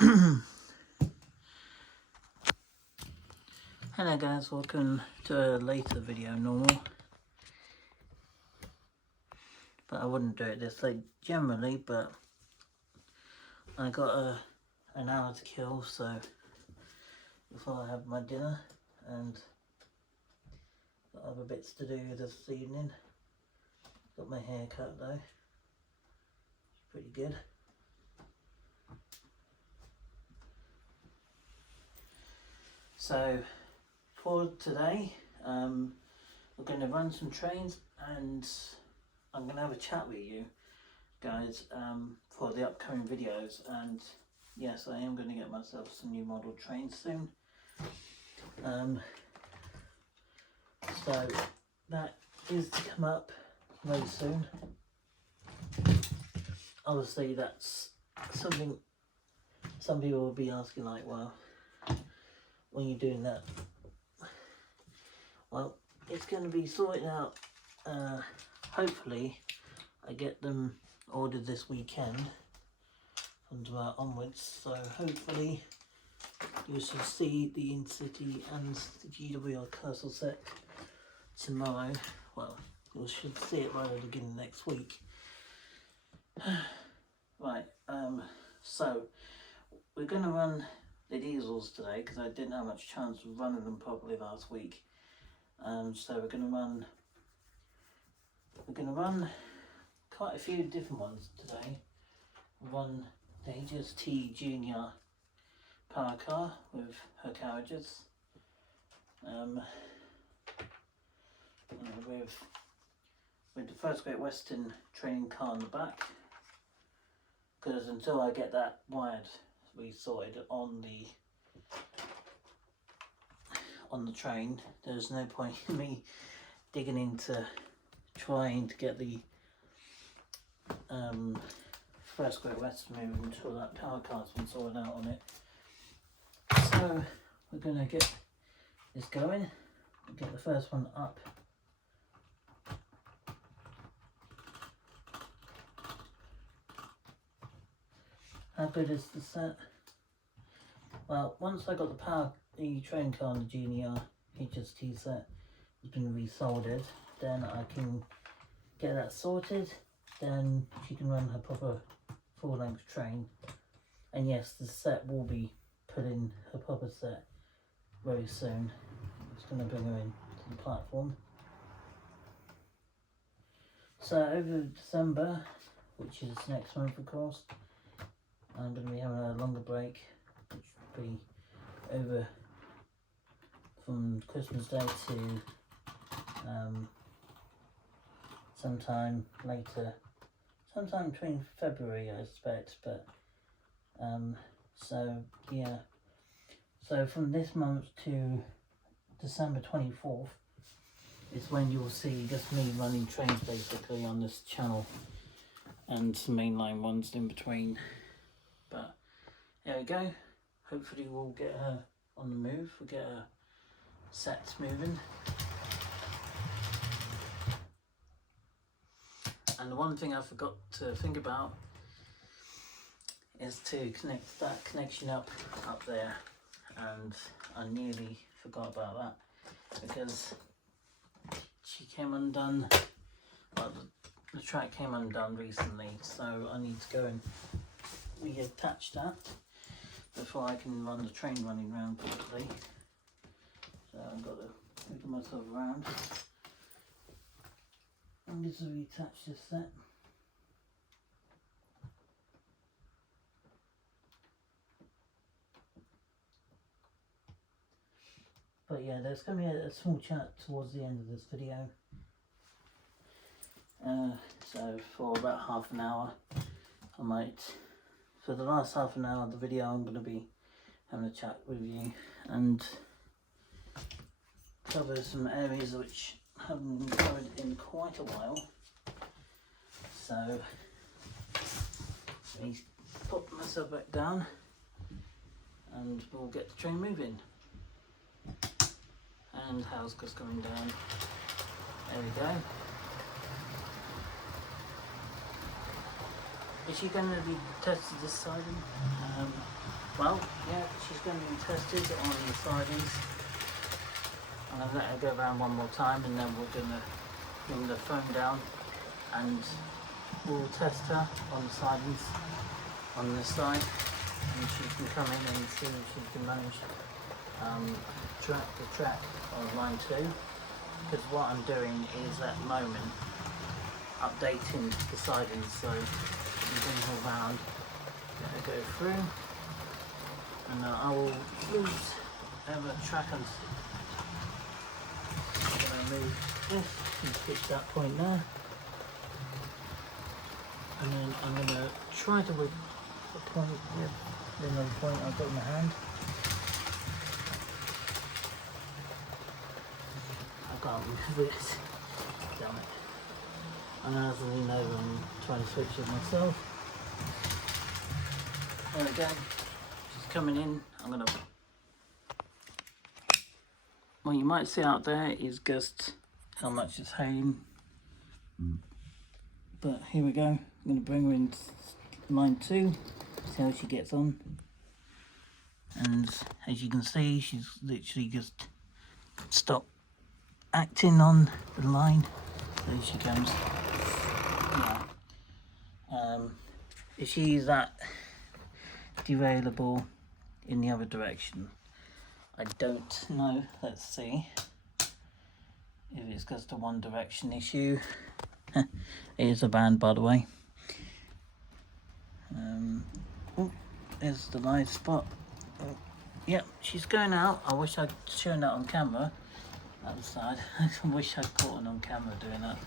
Hello guys, welcome to a later video normal. But I wouldn't do it this late generally, but I got an hour to kill, so before I have my dinner, and got other bits to do this evening. Got my hair cut though, pretty good. So for today, we're going to run some trains, and I'm going to have a chat with you guys for the upcoming videos. And yes, I am going to get myself some new model trains soon. So that is to come up very soon. Obviously that's something some people will be asking, like, well, when you're doing that, well, it's going to be sorted out. Hopefully I get them ordered this weekend from tomorrow onwards, so hopefully you shall see the In-City and the GWR Castle set tomorrow. Well, you should see it right at the beginning next week. Right, so we're going to run the diesels today because I didn't have much chance of running them properly last week. So we're going to run quite a few different ones today. We'll run the HST Junior power car with her carriages, with the First Great Western training car in the back, because until I get that wired sorted on the train, there's no point in me digging into trying to get the First Great Western moving until that power car's been sorted out on it. So we're going to get this going. We'll get the first one up. How good is the set? Well, once I got the train car and the Junior HST set has been resoldered, then I can get that sorted. Then she can run her proper full-length train. And yes, the set will be put in her proper set very soon. I'm just going to bring her in to the platform. So over December, which is next month of course, I'm going to be having a longer break, which will be over from Christmas Day to sometime later, sometime between February I expect, but so yeah, so from this month to December 24th is when you'll see just me running trains basically on this channel, and some mainline ones in between. But there we go, hopefully we'll get her on the move, we'll get her sets moving. And the one thing I forgot to think about is to connect that connection up there, and I nearly forgot about that because she came undone, well, the track came undone recently, so I need to go and reattach that before I can run the train running round properly. So I've got to wiggle myself around. I'm going to reattach this set. But yeah, there's going to be a small chat towards the end of this video. So for about half an hour, for the last half an hour of the video, I'm going to be having a chat with you and cover some areas which haven't been covered in quite a while. So let me pop myself back down and we'll get the train moving. And how's just going down. There we go. Is she going to be tested this side? Well, yeah, she's going to be tested on the sidings. I'm going to let her go around one more time, and then we're going to bring the phone down and we'll test her on the sidings on this side, and she can come in and see if she can manage the track on line 2, because what I'm doing is at the moment updating the sidings, so I'm bring her around, let her go through, and I will lose over track and I'm going to move this and switch that point there, and then I'm going to try to with the point with the another point I've got in my hand. I can't move it. Damn it. And as we know, I'm trying to switch it myself. There we go. She's coming in. I'm gonna. What you might see out there is just how much it's hailing. But here we go. I'm gonna bring her in line 2. See how she gets on. And as you can see, she's literally just stopped acting on the line. There she comes. Yeah. If she's that derailable in the other direction, I don't know. Let's see if it's just a one direction issue. It is a band, by the way. Oh, there's the live spot. Oh, yep, she's going out. I wish I'd shown that on camera. Outside. I wish I'd caught her on camera doing that.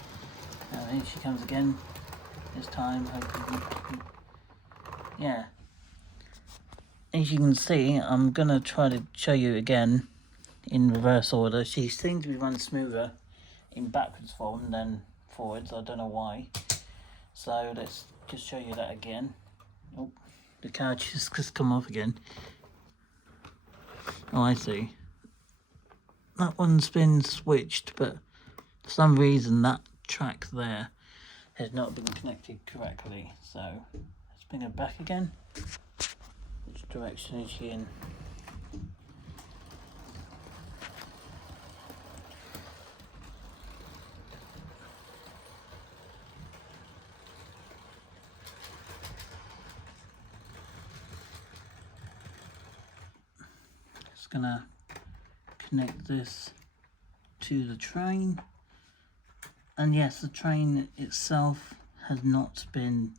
Here she comes again. This time, hopefully. Yeah. As you can see, I'm gonna try to show you again in reverse order. She seems to be running smoother in backwards form than forwards. I don't know why. So let's just show you that again. Oh, the couch has just come off again. Oh, I see. That one's been switched, but for some reason that track there has not been connected correctly. So let's bring her back again. Which direction is she in? Just gonna connect this to the train, and yes, the train itself has not been,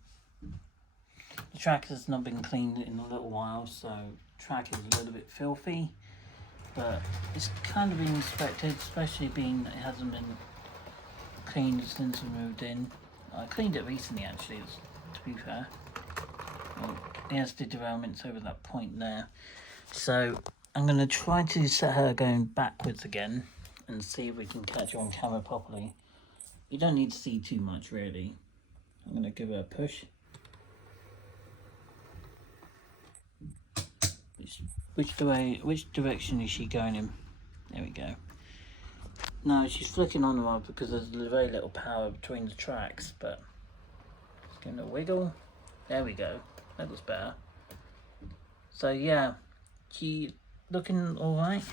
the track has not been cleaned in a little while, so track is a little bit filthy, but it's kind of been inspected, especially being that it hasn't been cleaned since we moved in. I cleaned it recently actually, to be fair. Well, there's the derailments over that point there, so I'm going to try to set her going backwards again and see if we can catch her on camera properly. You don't need to see too much really. I'm going to give her a push. Which direction is she going in? There we go. No, she's flicking on and off because there's very little power between the tracks, but just give it a wiggle. There we go. That looks better. So yeah, she looking alright.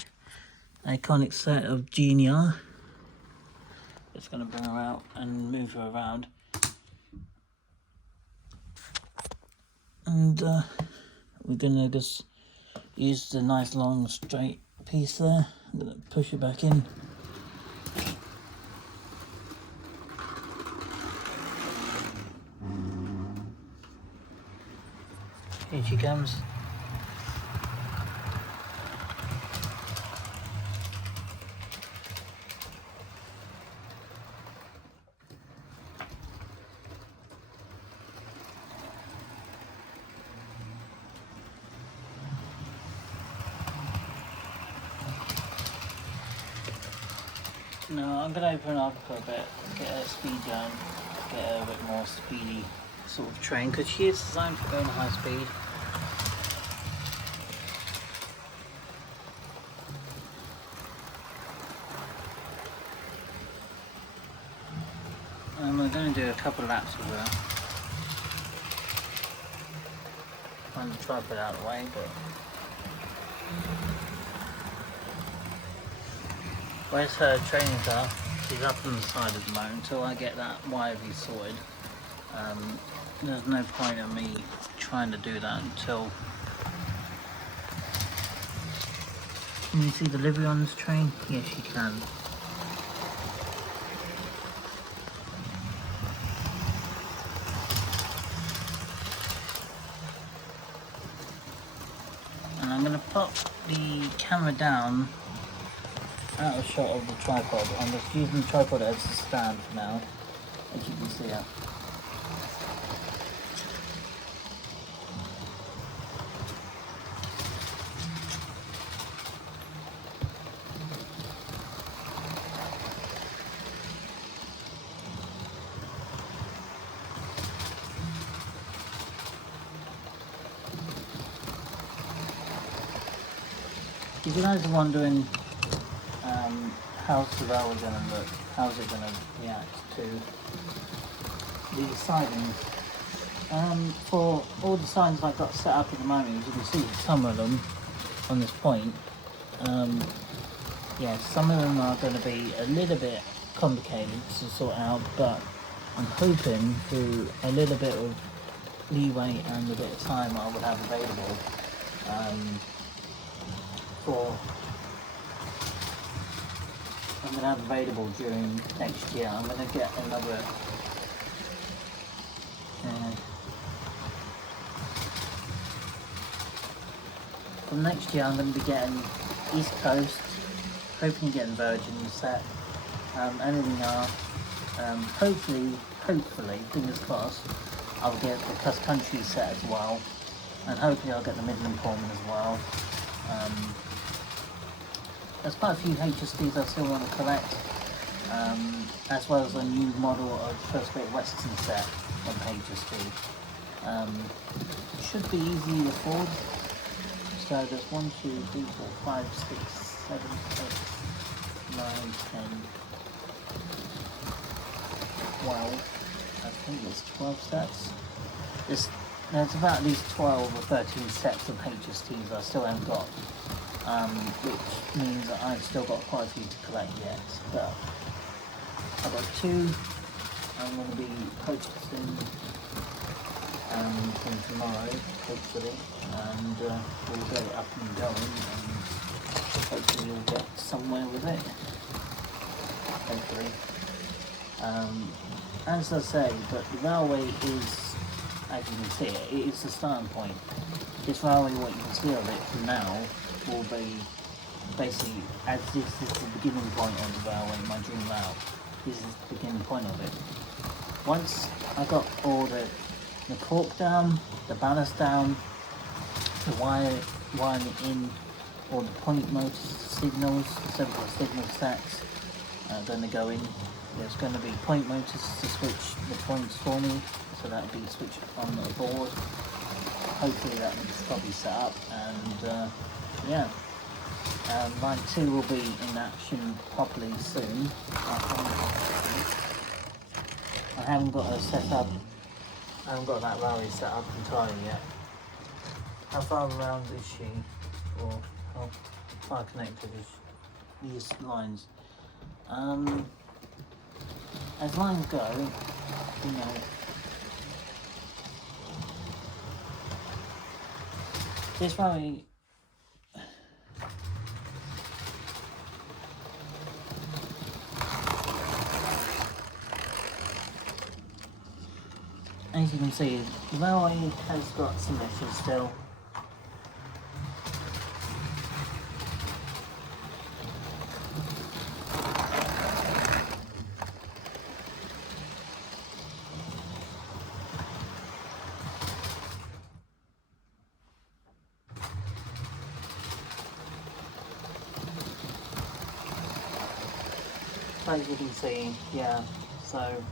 Iconic set of Genius. Just gonna bring her out and move her around. And we're gonna just use the nice long straight piece there. I'm gonna push it back in. Here she comes. No, I'm going to open up for a bit, get her speed going, get her a bit more speedy sort of train, because she is designed for going high speed. And we're going to do a couple of laps with her. trying to tripod out of the way, but where's her training car? She's up on the side at the moment until I get that wire sorted. There's no point in me trying to do that until... Can you see the livery on this train? Yes, you can. And I'm going to pop the camera down out of shot of the tripod. I'm just using the tripod as a stand for now, as you can see it. If you guys are wondering how's the railway going to look, how's it going to react to the sidings, for all the signs I've got set up at the moment, as you can see some of them on this point, yeah, some of them are going to be a little bit complicated to sort out, but I'm hoping through a little bit of leeway and a bit of time I will have available I'm going to have available during next year. I'm going to get another from next year I'm going to be getting East Coast, hoping to get Virgin set, anything are, hopefully, fingers crossed, I'll get the Cross Country set as well, and hopefully I'll get the Midland Pullman as well. There's quite a few HSTs I still want to collect, as well as a new model of First Great Western set on HST. Should be easy to afford. So there's 1, 2, 3, 4, 5, 6, 7, 8, 9, 10, 12. I think there's 12 sets. There's about at least 12 or 13 sets of HSTs I still haven't got. Which means that I've still got quite a few to collect yet, but I've got 2 I'm going to be purchasing from tomorrow, hopefully, and we'll get it up and going, and hopefully we'll get somewhere with it, hopefully. As I say, but the railway is, as you can see, it is the starting point. This railway, what you can see of it from now, will be basically, as this is the beginning point of the railway, my dream route. This is the beginning point of it. Once I got all the cork down, the ballast down, the wiring in, all the point motor signals, the several signal stacks are going to go in. There's going to be point motors to switch the points for me, so that will be switched on the board. Hopefully that is probably set up, and yeah, line 2 will be in action properly soon. I haven't got a set up, I haven't got that railway set up entirely yet. How far around is she, or how far connected is these lines? As lines go, you know, this railway, as you can see, the railway has got some issues still. As you can see, yeah, so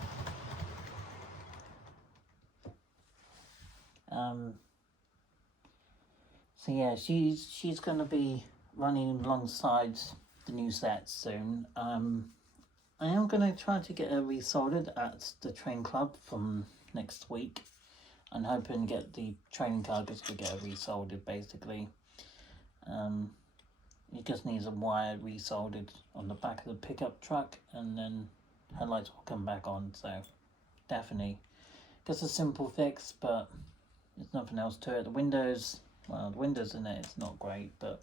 yeah, she's going to be running alongside the new sets soon. I am going to try to get her resoldered at the train club from next week. I'm hoping to get the training car just to get it resoldered basically. It just needs a wire resoldered on the back of the pickup truck, and then headlights will come back on. So definitely just a simple fix, but there's nothing else to it. The windows, well, the windows in it, it's not great, but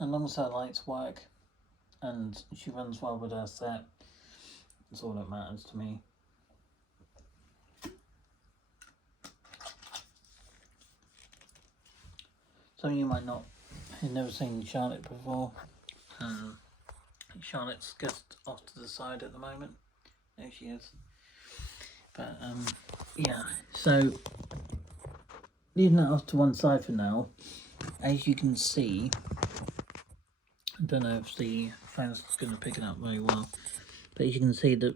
as long as her lights work and she runs well with her set, that's all that matters to me. Some of you might not have never seen Charlotte before. Charlotte's just off to the side at the moment. There she is. But yeah, so leaving that off to one side for now. As you can see, I don't know if the phone's going to pick it up very well, but as you can see, the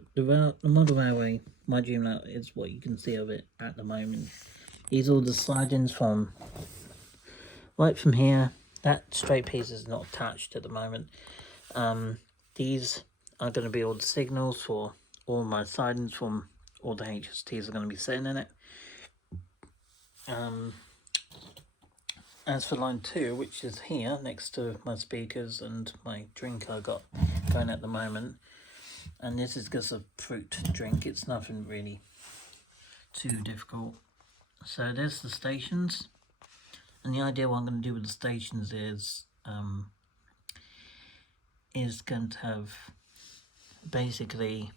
model railway, my Dreamlight, is what you can see of it at the moment. These are all the slide-ins from right from here. That straight piece is not attached at the moment. These are going to be all the signals for all my sidings from all the HSTs are going to be sitting in it. As for line 2, which is here next to my speakers and my drink I got going at the moment, and this is just a fruit drink, it's nothing really too difficult. So there's the stations, and the idea what I'm going to do with the stations is going to have basically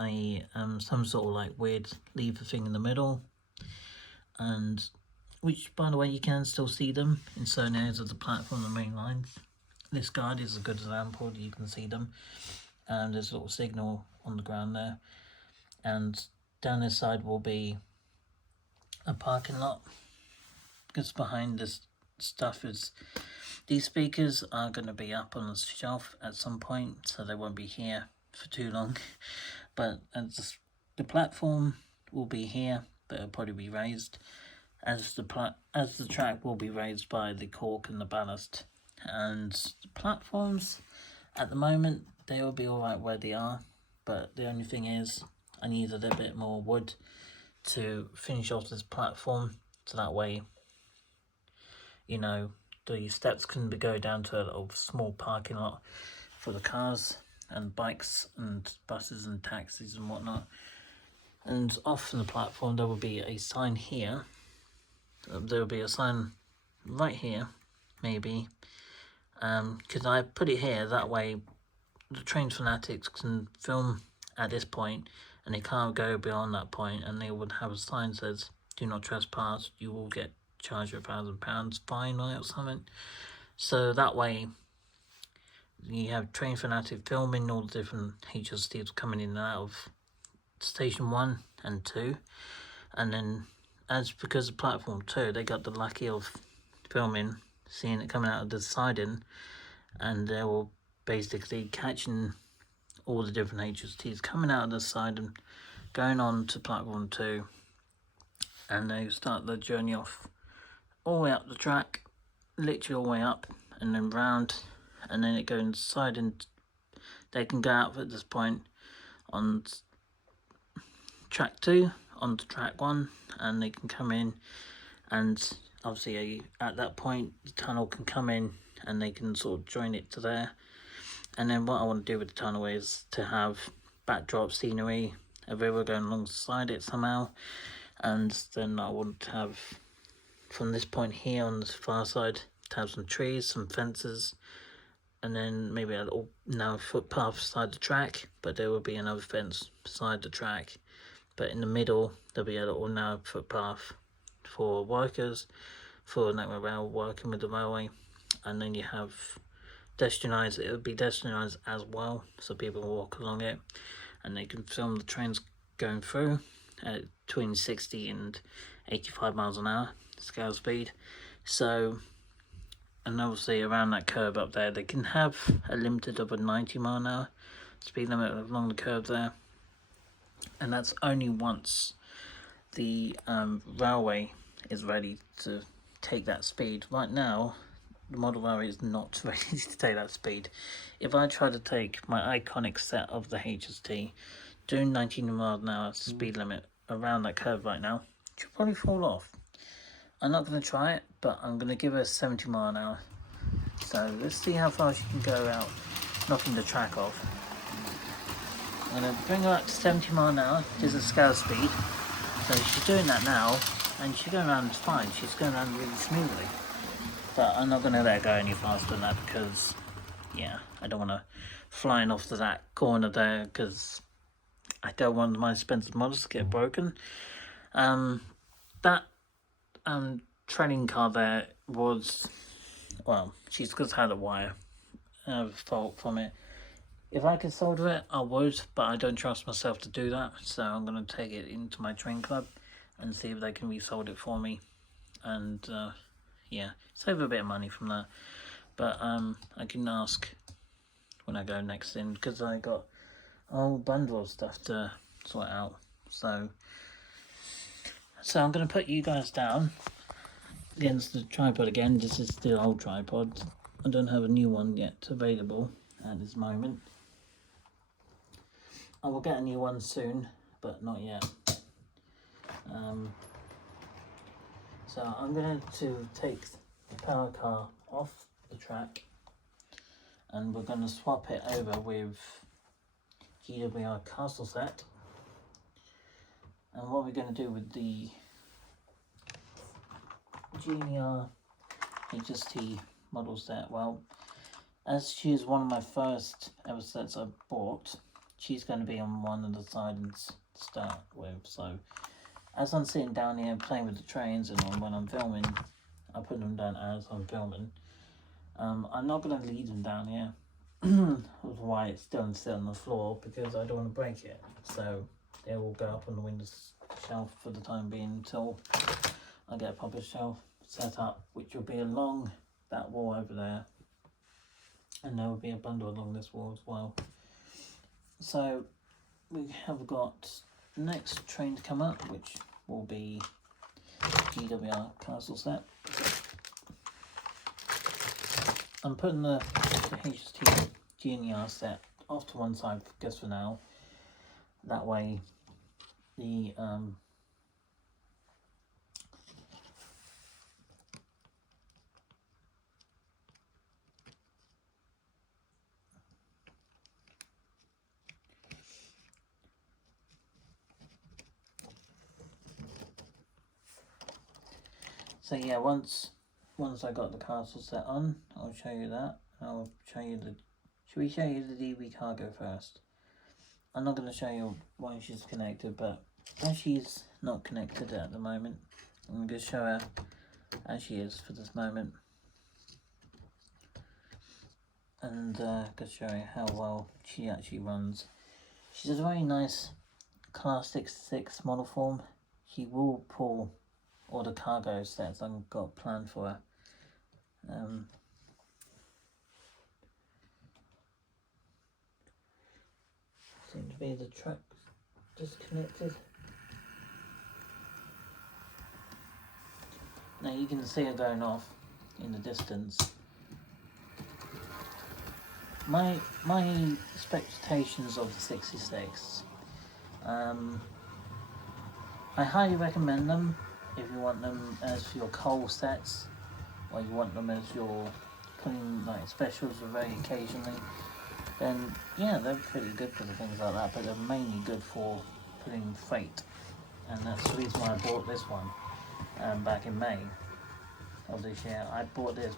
a some sort of like weird lever thing in the middle, and which, by the way, you can still see them in certain areas of the platform, the main lines. This guide is a good example, you can see them, and there's a little signal on the ground there, and down this side will be a parking lot. Just behind this stuff is these speakers are going to be up on the shelf at some point, so they won't be here for too long. But the platform will be here, but it'll probably be raised, as the track will be raised by the cork and the ballast. And the platforms, at the moment, they will be alright where they are, but the only thing is, I need a little bit more wood to finish off this platform, so that way, you know, the steps can go down to a little small parking lot for the cars and bikes and buses and taxis and whatnot. And off the platform there will be a sign here. There will be a sign right here, maybe, because I put it here, that way the train fanatics can film at this point and they can't go beyond that point, and they would have a sign that says, "Do not trespass, you will get charged £1,000 fine" or something. So that way you have train fanatic filming all the different HSTs coming in and out of station 1 and 2, and then because of platform 2 they got the lucky of filming, seeing it coming out of the siding, and they were basically catching all the different HSTs coming out of the side and going on to platform 2, and they start their journey off all the way up the track, literally all the way up and then round, and then it goes inside, and they can go out at this point on track 2 onto track 1, and they can come in, and obviously at that point the tunnel can come in and they can sort of join it to there. And then what I want to do with the tunnel is to have backdrop scenery, a river going alongside it somehow, and then I want to have, from this point here on the far side, to have some trees, some fences, and then maybe a little narrow footpath beside the track, but there will be another fence beside the track. But in the middle there'll be a little narrow footpath for workers, for Network Rail working with the railway, and then you have pedestrianised, it will be pedestrianised as well, so people walk along it and they can film the trains going through at between 60 and 85 miles an hour scale speed. So, and obviously around that curve up there they can have a limited of a 90 mile an hour speed limit along the curve there, and that's only once the railway is ready to take that speed. Right now the model railway is not ready to take that speed. If I try to take my iconic set of the HST doing 19 miles an hour speed limit around that curve right now, she'll probably fall off. I'm not going to try it, but I'm going to give her 70 mile an hour. So let's see how far she can go out knocking the track off. I'm going to bring her up to 70 mile an hour, which is a scale speed. So she's doing that now, and she's going around fine. She's going around really smoothly. But I'm not going to let her go any faster than that because, yeah, I don't want her flying off to that corner there because I don't want my Spencer's models to get broken. That training car there was, well, she's just had a wire fault from it. If I could solder it, I would, but I don't trust myself to do that. So I'm going to take it into my train club and see if they can resolder it for me. And yeah, save a bit of money from that. But I can ask when I go next in because I got a whole bundle of stuff to sort out. So I'm going to put you guys down against the tripod again. This is the old tripod. I don't have a new one yet available at this moment. I will get a new one soon, but not yet. So I'm going to take the power car off the track and we're going to swap it over with GWR Castle Set. And what we're going to do with the GWR HST model set, well, as she is one of my first ever sets I bought, she's going to be on one of the sides to start with. So as I'm sitting down here playing with the trains and when I'm filming, I put them down as I'm filming. I'm not going to leave them down here. That's why it's still sit on the floor, because I don't want to break it. So they will go up on the window shelf for the time being until I get a proper shelf set up, which will be along that wall over there. And there will be a bundle along this wall as well. So we have got the next train to come up, which will be GWR Castle Set. I'm putting the HST GNR set off to one side just for now. That way the so yeah, once I got the castle set on, I'll show you that. I'll show you the, should we show you the DB cargo first? I'm not going to show you why she's connected, but as she's not connected at the moment, I'm going to show her as she is for this moment. And going to show you how well she actually runs. She's a very nice Class 66 model form. She will pull all the cargo sets I've got planned for her. Seems to be the truck disconnected. Now you can see her going off in the distance. My expectations of the 66. I highly recommend them if you want them as your coal sets, or you want them as your putting like specials or very occasionally. Then yeah, they're pretty good for the things like that, but they're mainly good for putting freight, and that's the reason why I bought this one back in May of this year. I bought this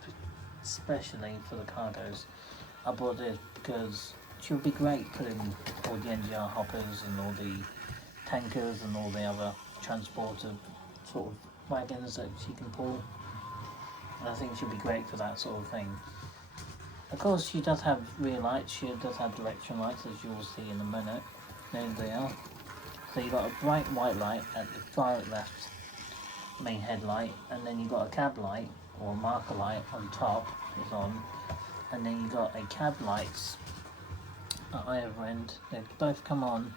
especially for the cargoes. I bought this because she would be great putting all the NGR hoppers and all the tankers and all the other transporter sort of wagons that she can pull, and I think she'd be great for that sort of thing. Of course, she does have rear lights, she does have direction lights, as you will see in a minute. There they are. So you've got a bright white light at the far left main headlight, and then you've got a cab light or a marker light on top is on, and then you've got a cab lights at either end. They both come on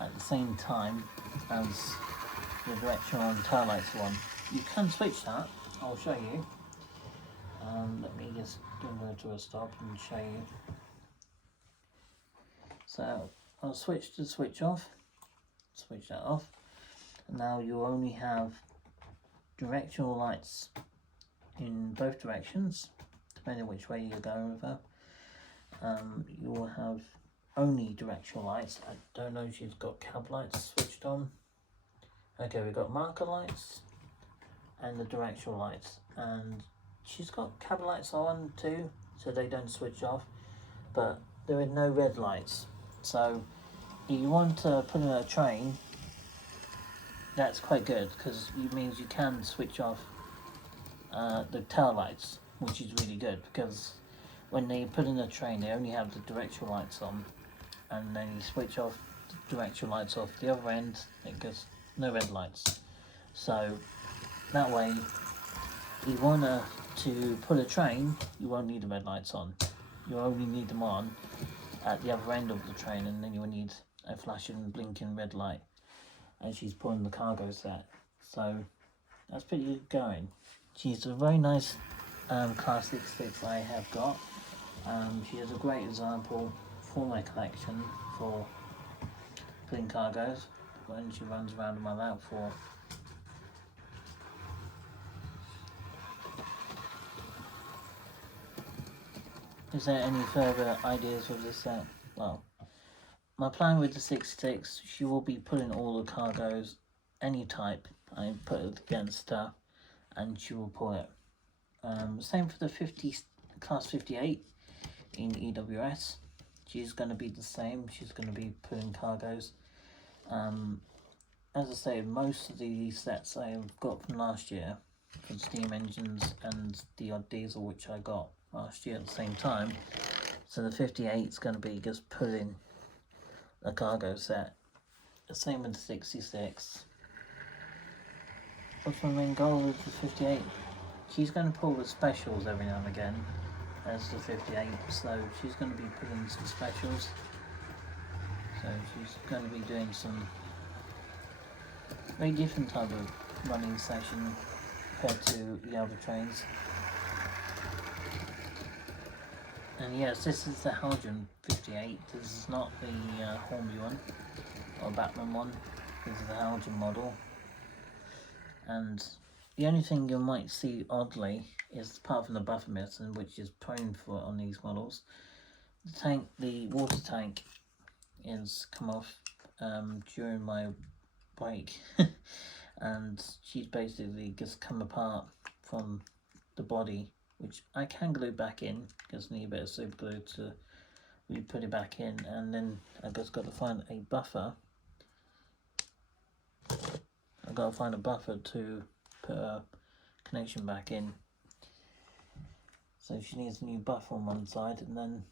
at the same time as the directional and tail lights are on. You can switch that, I'll show you. Let me just go to a stop and show you. So I'll switch the switch off, switch that off, Now you only have directional lights in both directions, depending which way you're going with her. You will have only directional lights. I don't know if she's got cab lights switched on. Okay, we've got marker lights and the directional lights, and she's got cab lights on too, so they don't switch off, but there are no red lights. So if you want to put in a train, that's quite good, because it means you can switch off the tail lights, which is really good, because when they put in a train they only have the directional lights on, and then you switch off the directional lights off the other end, it goes no red lights. So that way, if you want to put a train, you won't need the red lights on. You only need them on at the other end of the train, and then you will need a flashing, blinking red light as she's pulling the cargo set. So that's pretty good going. She's a very nice Class 66 I have got. She is a great example for my collection for putting cargoes when she runs around in my lap for. Is there any further ideas with this set? Well, my plan with the 66, she will be putting all the cargoes, any type, I put it against her, and she will pull it. Same for the Class 58 in EWS. She's going to be the same. She's going to be putting cargoes. As I say, most of the sets I have got from last year, for steam engines and the odd diesel, which I got last year at the same time. So the 58 is going to be just putting a cargo set. The same with the 66. What's my main goal with the 58? She's going to pull the specials every now and again as the 58, so she's going to be putting some specials. So she's going to be doing some very different type of running session compared to the other trains. And yes, this is the Halogen 58. This is not the Hornby one or Batman one. This is the Halogen model. And the only thing you might see oddly is, apart from the buffer missing, which is prone for on these models, the water tank is come off during my break, and she's basically just come apart from the body, which I can glue back in, because I need a bit of super glue to re-put it back in, and then I've just got to find a buffer. I've got to find a buffer to put a connection back in. So she needs a new buffer on one side, and then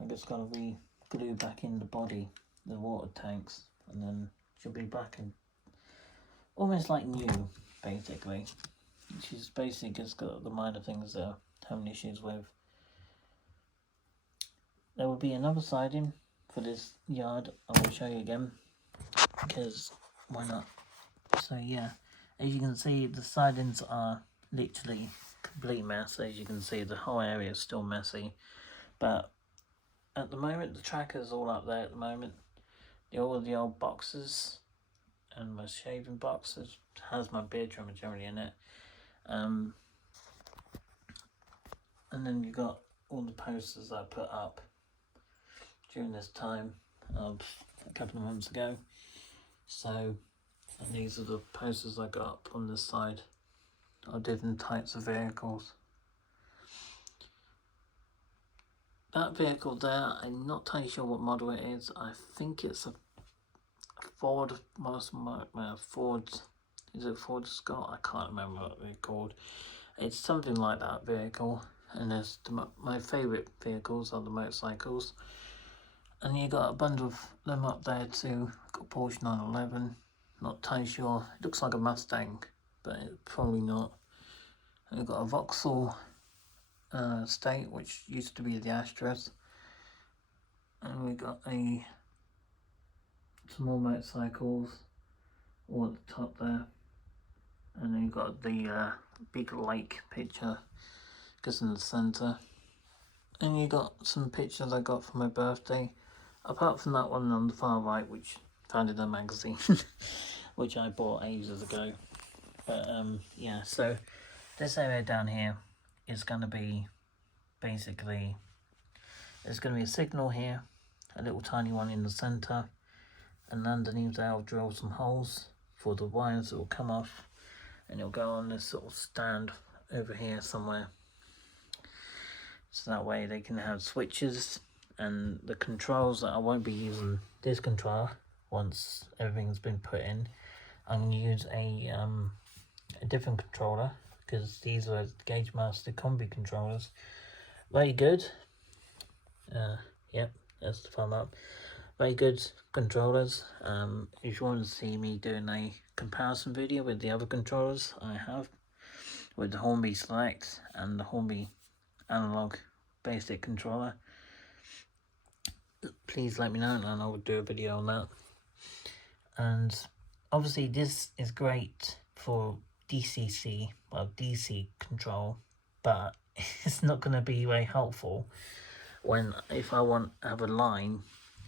I just got to re-glue back in the body, the water tanks, and then she'll be back in almost like new, basically. She's basically just got the minor things that are having issues with. There will be another siding for this yard. I will show you again, because why not? So yeah, as you can see, the sidings are literally complete mess. As you can see, the whole area is still messy, but at the moment the tracker's all up there at the moment. All of the old boxes and my shaving boxes has my beard trimmer generally in it. And then you got all the posters I put up during this time of a couple of months ago. So, and these are the posters I got up on this side of different types of vehicles. That vehicle there, I'm not entirely sure what model it is. I think it's a Ford, Ford, is it Ford Escort? I can't remember what they're called. It's something like that vehicle. And there's my favourite vehicles are the motorcycles. And you got a bundle of them up there too. Got a Porsche 911. Not entirely sure. It looks like a Mustang, but it's probably not. And we've got a Vauxhall Estate, which used to be the Astras. And we got some more motorcycles all at the top there. And then you've got the big lake picture just in the centre. And you got some pictures I got for my birthday. Apart from that one on the far right, which found in a magazine. which I bought ages ago. But yeah, so this area down here is going to be basically, there's going to be a signal here, a little tiny one in the center, and underneath there I'll drill some holes for the wires that will come off, and it'll go on this sort of stand over here somewhere, so that way they can have switches. And the controls, that I won't be using this controller once everything's been put in. I'm going to use a different controller, because these are Gauge Master Combi controllers. Very good. Yep, that's the thumb up. Very good controllers. If you want to see me doing a comparison video with the other controllers I have, with the Hornby Select and the Hornby Analog Basic controller, please let me know and I will do a video on that. And obviously this is great for DCC, well, DC control, but it's not going to be very helpful when, if I want to have a line,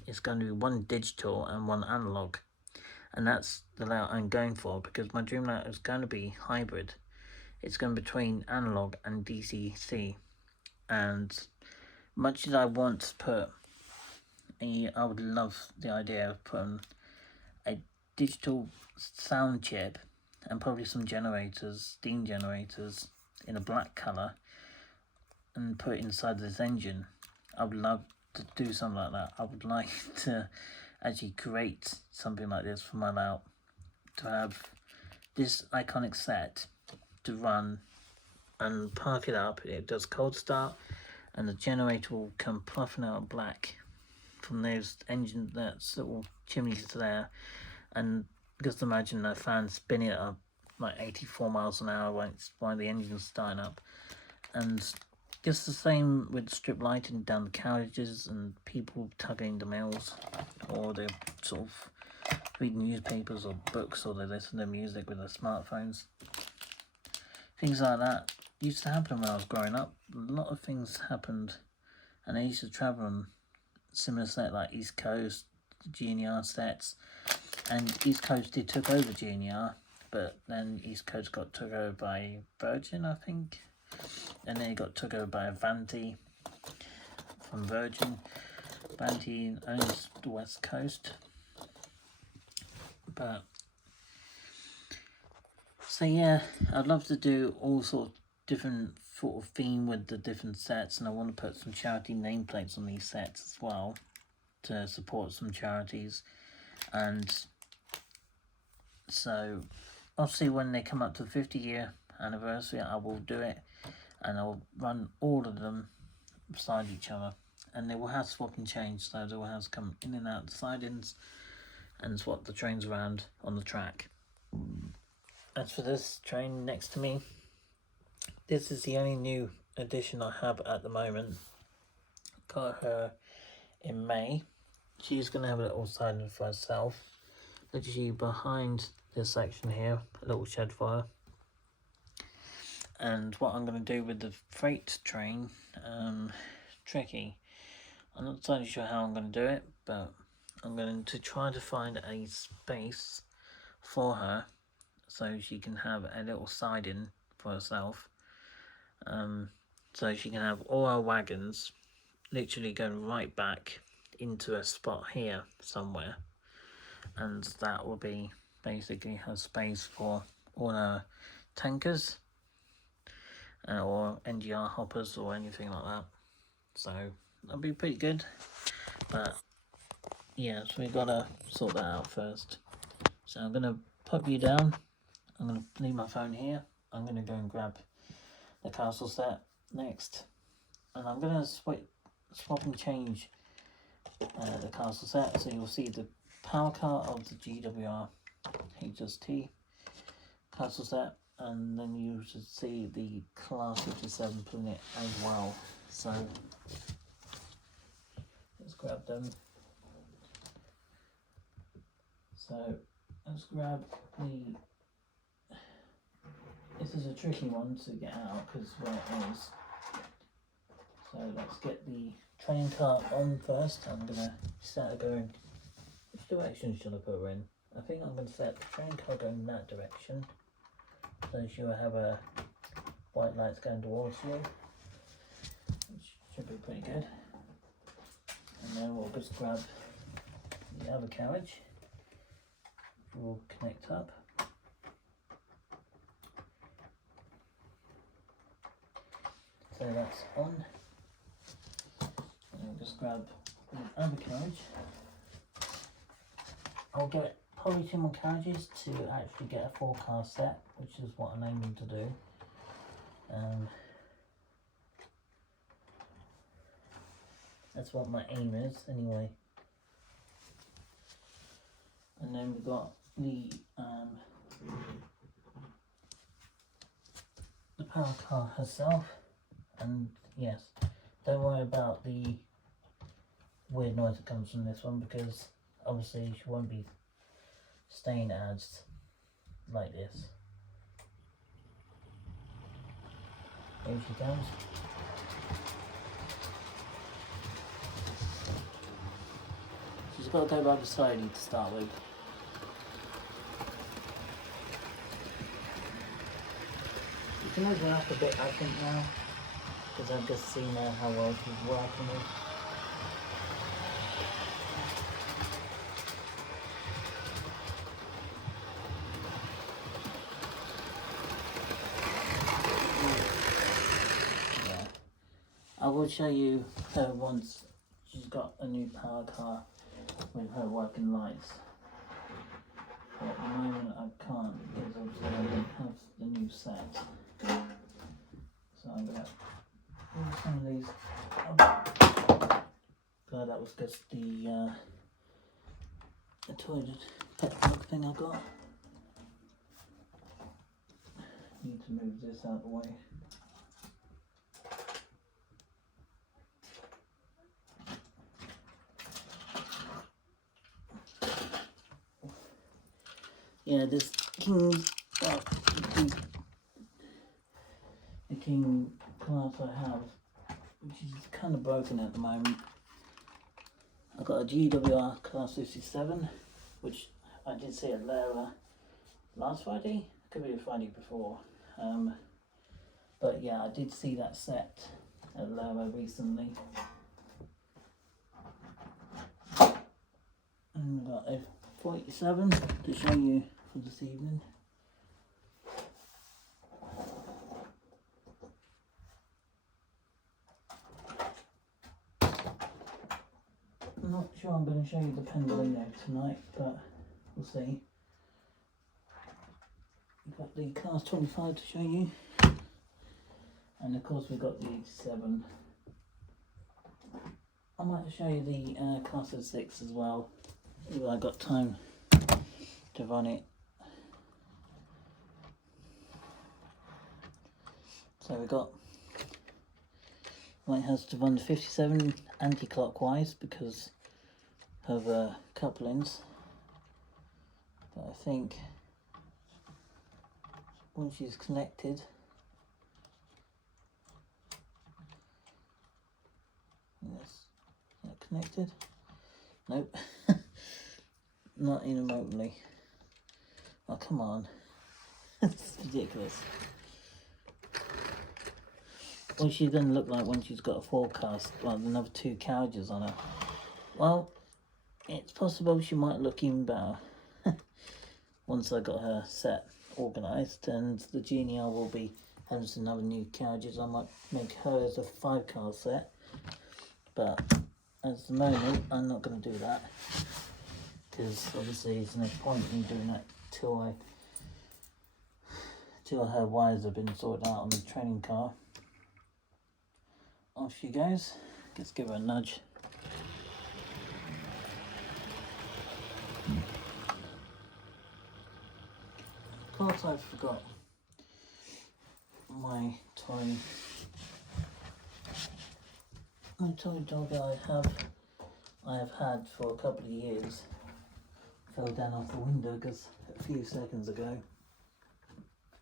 it's going to be one digital and one analog, and that's the layout I'm going for, because my dream layout is going to be hybrid. It's going to be between analog and DCC, and much as I want to put I would love the idea of putting a digital sound chip and probably some generators, steam generators, in a black colour, and put it inside this engine. I would love to do something like that. I would like to actually create something like this for my layout, to have this iconic set to run and park it up. It does cold start, and the generator will come puffing out black from those engine, that little chimneys there. And just imagine a fan spinning it up like 84 miles an hour while the engine's starting up. And just the same with strip lighting down the carriages, and people tugging the mails, or they're sort of reading newspapers or books, or they listen to music with their smartphones. Things like that used to happen when I was growing up. A lot of things happened, and I used to travel on similar set like East Coast, GNR sets, and East Coast did took over GNR, but then East Coast got took over by Virgin, I think, and then it got took over by Avanti from Virgin. Avanti owns the West Coast, but so yeah, I'd love to do all sorts of different sort of theme with the different sets, and I want to put some charity nameplates on these sets as well to support some charities. And so obviously when they come up to the 50-year anniversary, I will do it, and I'll run all of them beside each other, and they will have swap and change, so they will have to come in and out the sidings and swap the trains around on the track. As for this train next to me, this is the only new addition I have at the moment. Got her in May. She's going to have a little siding for herself. Literally behind this section here, a little shed fire. And what I'm going to do with the freight train, tricky. I'm not entirely sure how I'm going to do it, but I'm going to try to find a space for her so she can have a little siding for herself. So she can have all our wagons literally going right back into a spot here somewhere, and that will be basically her space for all our tankers or NGR hoppers or anything like that. So that'll be pretty good, but yeah, so we've got to sort that out first. So I'm going to pop you down. I'm going to leave my phone here. I'm going to go and grab the castle set next, and I'm going to swap and change the castle set, so you'll see the power car of the GWR HST castle set, and then you should see the Class 57 putting it as well. So let's grab them. So let's grab the, this is a tricky one to get out because where it is. So let's get the train car on first. I'm going to start going, which direction should I put her in? I think I'm going to set the train car going in that direction, so she'll have a white lights going towards you, which should be pretty good. And then we'll just grab the other carriage, we'll connect up. So that's on. And we'll just grab the other carriage. I'll get probably 2 more carriages to actually get a 4-car set, which is what I'm aiming to do. That's what my aim is anyway. And then we've got the power car herself, and yes, don't worry about the weird noise that comes from this one, because obviously she won't be staying ads like this. Here she comes. She's got to go by the side to start with. You can open up a bit, I think, now, because I've just seen how well she's working with. Yeah. I will show you her once she's got a new power car with her working lights. But at the moment I can't, because obviously I don't have the new set. So I'm gonna move some of these. Glad that was just the toilet pet dog thing I got. Need to move this out of the way. Yeah, this King, the King class I have, which is kind of broken at the moment. I got a GWR class 57, which I did see at Lara last Friday, could be the Friday before. But yeah, I did see that set at Lara recently. And we've got a 47 to show you for this evening. I'm not sure I'm going to show you the Pendolino tonight, but we'll see. We've got the Class 25 to show you, and of course we've got the 87. I might show you the Class 6 as well, if I got time to run it. So we've got, well, it has to run the 57 anti-clockwise because of couplings, but I think once she's connected, yes, is that connected? Nope, not even remotely. Oh, come on. It's ridiculous. What's she going to look like when she's got a forecast, well, another 2 carriages on her? Well, it's possible she might look even better once I got her set organised, and the GNR will be having some other new carriages. I might make her as a 5-car set, but at the moment I'm not going to do that, because obviously there's no point in doing that till her wires have been sorted out on the training car. Off she goes. Let's give her a nudge. Of course, I forgot my toy dog I have had for a couple of years fell down off the window because a few seconds ago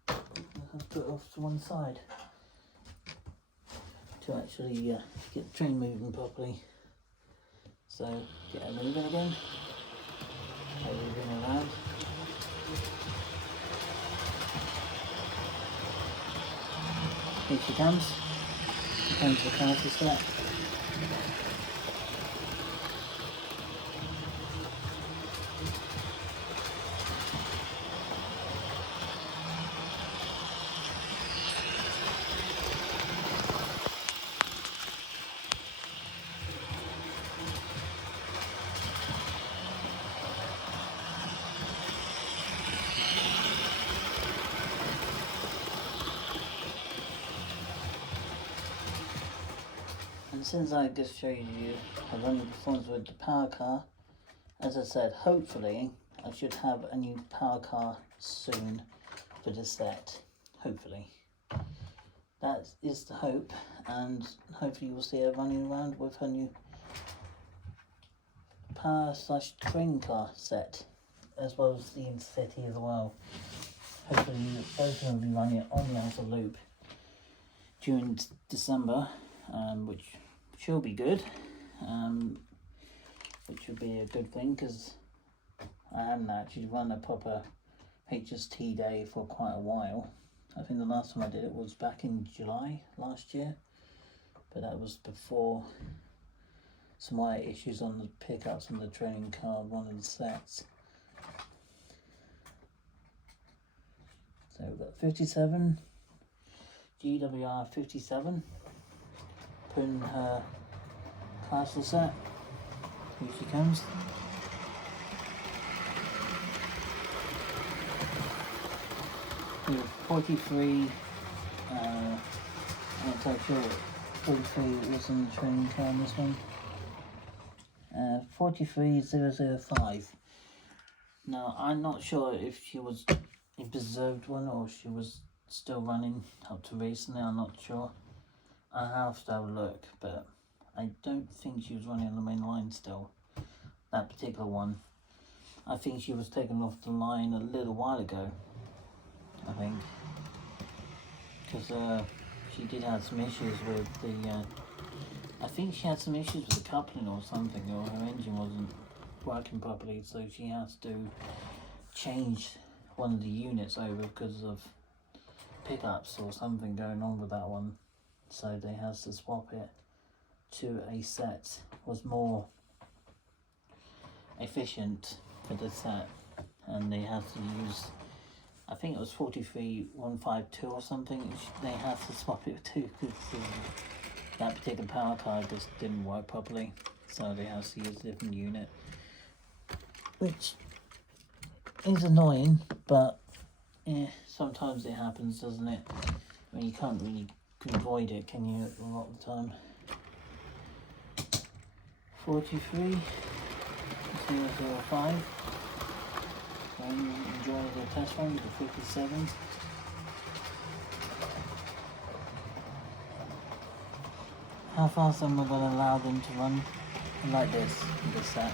I have to put it off to one side to actually get the train moving properly. So get her moving again, moving around. Here she comes. She comes the castle set. And since I just showed you a running performance with the power car, as I said, hopefully I should have a new power car soon for this set. Hopefully. That is the hope, and hopefully you'll see her running around with her new power / training car set, as well as the Intercity as well. Hopefully both of them will be running on the outer loop during December, which should be good, which would be a good thing, because I haven't actually run a proper HST day for quite a while. I think the last time I did it was back in July last year, but that was before some wire issues on the pickups on the training car, one of the sets. So we've got 57, GWR 57, putting her castle set. Here she comes. We have 43, I'm not quite sure what 43 was in the training car on this one. 43005. Now, I'm not sure if she was a preserved one or she was still running up to recently, I'm not sure. I have to have a look, but I don't think she was running on the main line still, that particular one. I think she was taken off the line a little while ago, I think, because she did have some issues with the, I think she had some issues with the coupling or something, or her engine wasn't working properly, so she has to change one of the units over because of pickups or something going on with that one. So they has to swap it to a set was more efficient for the set, and they have to use, I think it was 43152 or something. They have to swap it to because that particular power card just didn't work properly, so they have to use a different unit, which is annoying, but yeah, sometimes it happens, doesn't it? I mean, you can't really avoid it, can you, a lot of the time. 43 005. Enjoy the test run with the 57. How fast am I going to allow them to run like this in this set?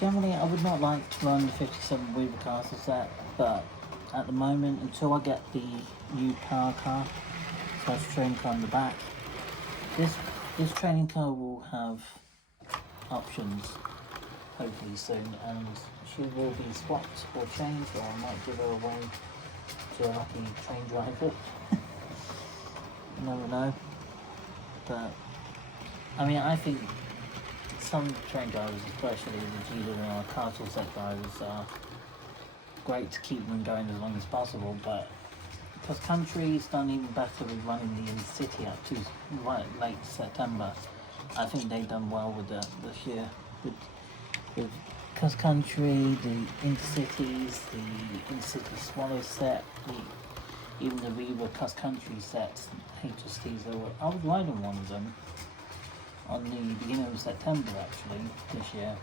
Generally, I would not like to run the 57 Weaver Castle set, but at the moment, until I get the new power car / training car on the back, this training car will have options, hopefully soon, and she will be swapped or changed, or I might give her away to a lucky train driver. You never know. But, I mean, I think some train drivers, especially the GWR castle set drivers, are great to keep them going as long as possible, but because country's done even better with running the Intercity up to late September. I think they've done well with that this year. With Cross Country, the Intercities, the Intercity Swallow set, even the Weaver Cross Country sets, HSTs, I was riding one of them on the beginning of September actually this year,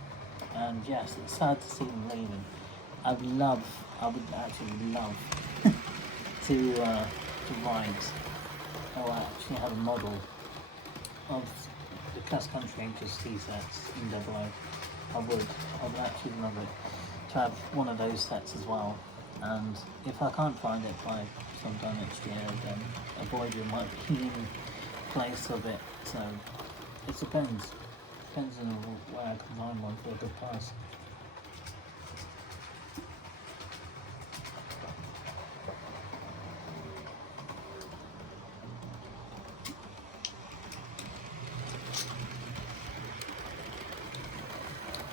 and yes, it's sad to see them leaving. I would actually love to ride, or actually have a model of the cross country HST sets in Double O. I would actually love it to have one of those sets as well, and if I can't find it by sometime next year, then a Voyager might be in place of it, so it depends on where I can find one for a good price.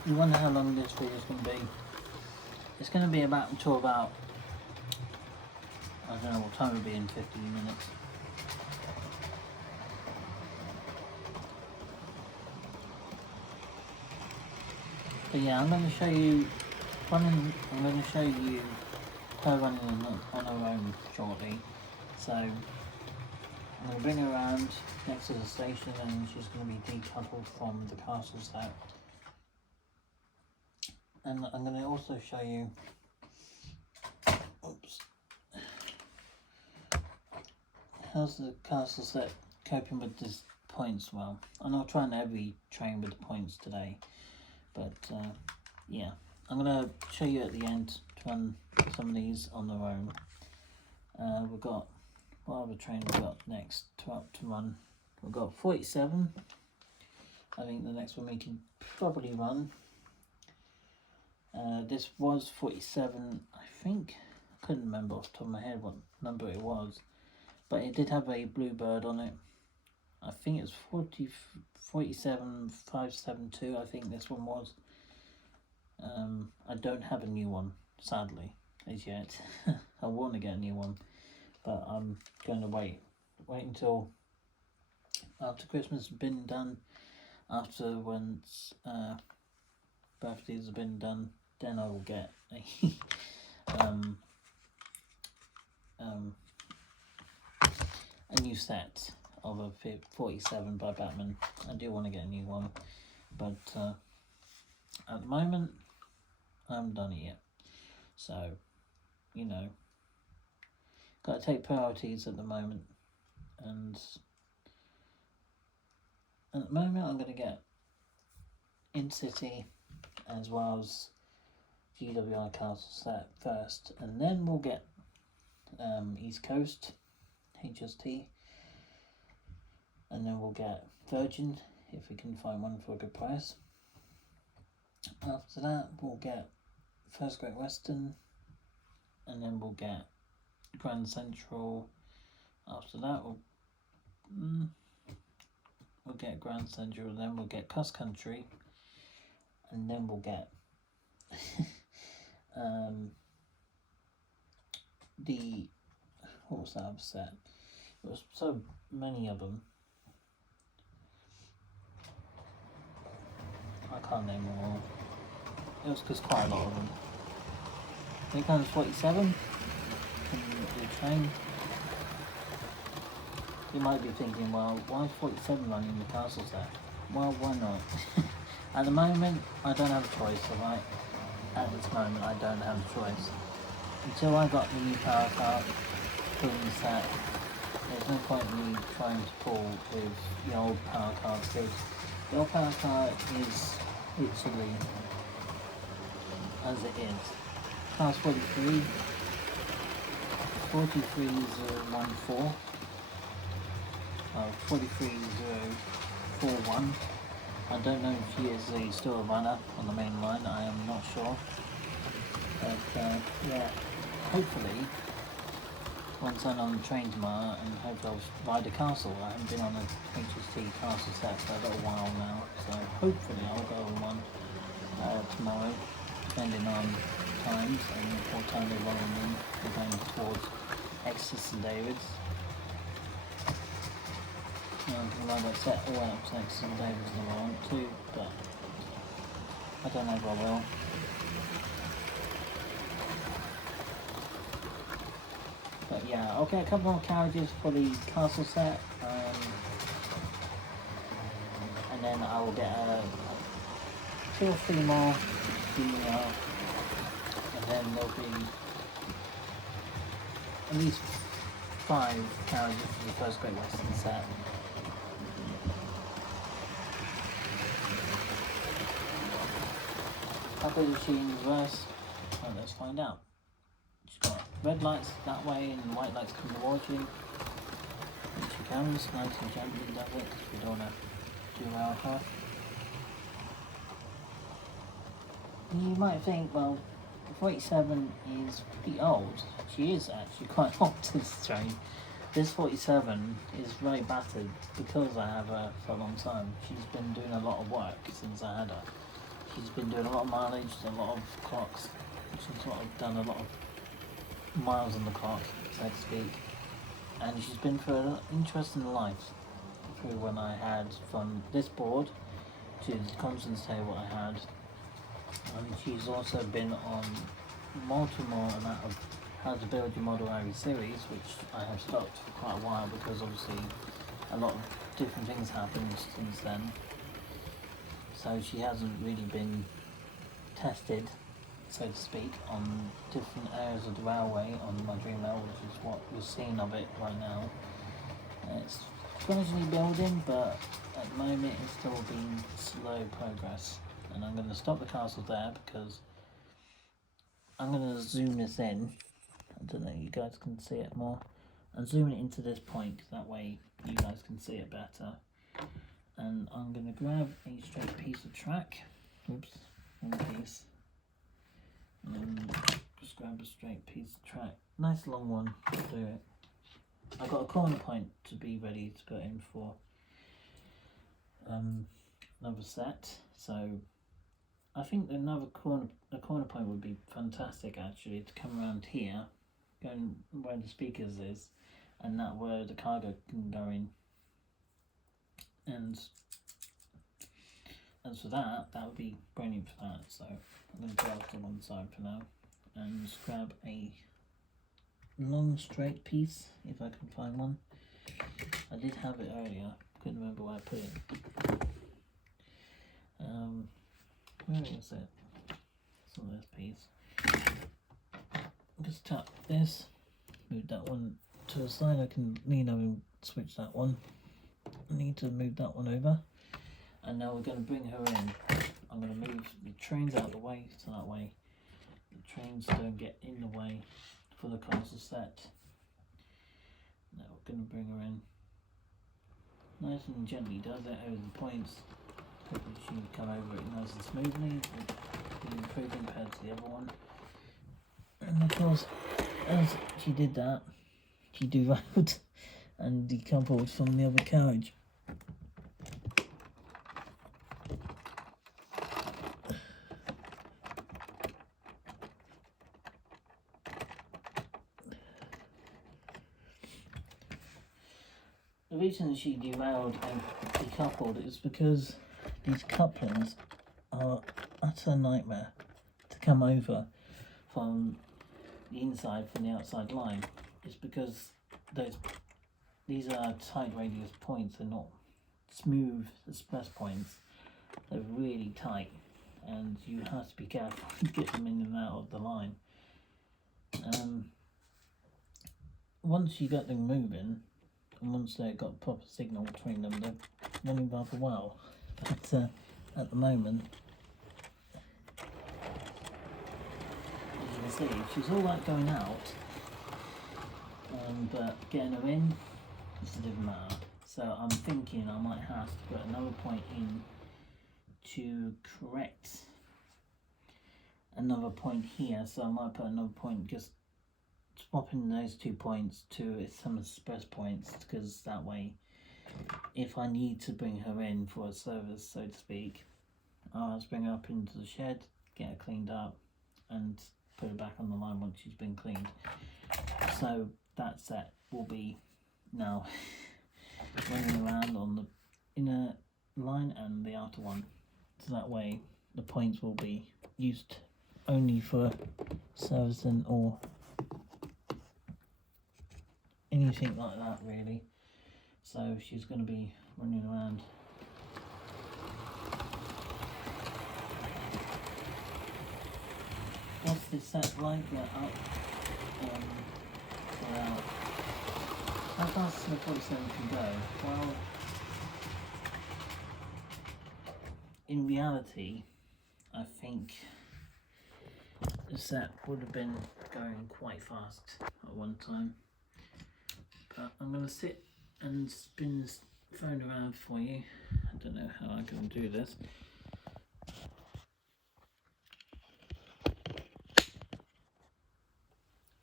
You wonder how long this video is going to be. It's going to be until about, I don't know what time it'll be in 15 minutes. But yeah, I'm going to show you running. I'm going to show you her running on her own shortly. So I'm going to bring her around next to the station, and she's going to be decoupled from the castle set. And I'm going to also show you, oops, how's the castle set coping with this points. Well, and I'll try and every train with the points today, but yeah, I'm going to show you at the end to run some of these on their own. We've got, what other train we've got next to run? We've got 47. I think the next one we can probably run. This was 47, I think. I couldn't remember off the top of my head what number it was, but it did have a bluebird on it. I think it's 47572, I think this one was. I don't have a new one, sadly, as yet. I want to get a new one, but I'm going to wait until after Christmas has been done, after once birthdays have been done, then I will get a new set of a 47 by Batman. I do want to get a new one, but at the moment I haven't done it yet. So, you know, got to take priorities at the moment, and at the moment I'm going to get In-City as well as GWI Castle set first, and then we'll get East Coast HST, and then we'll get Virgin if we can find one for a good price. After that we'll get First Great Western, and then we'll get Grand Central. After that we'll get Grand Central, then we'll get Cross Country, and then we'll get what was that other set? There was so many of them. I can't name them all. It was just quite a lot of them. Here comes 47 from the train. You might be thinking, well, why is 47 running the castle set? Well, why not? At the moment, I don't have a choice, alright? At this moment, I don't have a choice. Until I got the new power car put in the set, there's no point in me trying to pull with the old power car, because the old power car is literally as it is. Class 43, 43014, 43041. I don't know if he is still a runner on the main line, I am not sure. But yeah, hopefully, once I'm on the train tomorrow, and hopefully I'll ride a castle. I haven't been on a HST castle set for a little while now, so hopefully I'll go on one tomorrow, depending on times and what time they're rolling in. We're going towards Exeter St David's. I might set all out to Exeter St David's if I want to, but I don't know if I will. But yeah, I'll get a couple more carriages for the castle set, and then I will get 2 or 3 more, and then there'll be at least 5 carriages for the First Great Western set. How good is she in reverse? Well, let's find out. She's got red lights that way and white lights coming towards you. And she comes, nice and gently does it, because we don't want to derail her. And you might think, well, 47 is pretty old. She is actually quite old, this train. This 47 is very battered because I have her for a long time. She's been doing a lot of work since I had her. She's been doing a lot of mileage, a lot of clocks. She's sort of done a lot of miles on the clock, so to speak. And she's been through an interesting life. Through when I had from this board to the Constance table I had. And she's also been on multiple amount of How to Build Your Model Array series, which I have stopped for quite a while because obviously a lot of different things happened since then. So she hasn't really been tested, so to speak, on different areas of the railway on my Dream Rail, which is what we're seeing of it right now. It's gradually building, but at the moment it's still been slow progress. And I'm going to stop the castle there because I'm going to zoom this in. I don't know, you guys can see it more. I'm zooming it into this point, that way you guys can see it better. And I'm going to grab a straight piece of track. Oops, one piece. And just grab a straight piece of track. Nice long one to do it. I've got a corner point to be ready to put in for another set. So I think a corner point would be fantastic actually, to come around here, going where the speakers is, and that where the cargo can go in. And as for that would be brilliant for that. So I'm going to put it to one side for now and just grab a long straight piece if I can find one. I did have it earlier, couldn't remember where I put it. Where is it? It's on this piece. Just tap this, move that one to the side. I can lean over and switch that one. I need to move that one over. And now we're going to bring her in. I'm going to move the trains out of the way so that way the trains don't get in the way for the castle set. Now we're going to bring her in. Nice and gently does it over the points. Hopefully she can come over it nice and smoothly. Be improved compared to the other one. And of course, as she did that, she derailed and decoupled from the other carriage. The reason she derailed and decoupled is because these couplings are utter nightmare to come over from the inside from the outside line. It's because these are tight radius points, they're not smooth express points, they're really tight and you have to be careful to get them in and out of the line. Once you get them moving, and once they've got proper signal between them, they're running rather well. But at the moment, as you can see, she's all right going out, but getting her in is a different matter. So I'm thinking I might have to put another point in to correct another point here. So I might put another point, just swapping those 2 points to some express points, because that way if I need to bring her in for a service, so to speak, I'll just bring her up into the shed, get her cleaned up and put her back on the line once she's been cleaned. So that set will be now running around on the inner line and the outer one, so that way the points will be used only for servicing or anything like that really. So she's going to be running around. What's this set like? Yeah, up, out. How fast does the 47 can go? Well, in reality, I think the set would have been going quite fast at one time. But I'm going to sit and spin this phone around for you. I don't know how I can do this.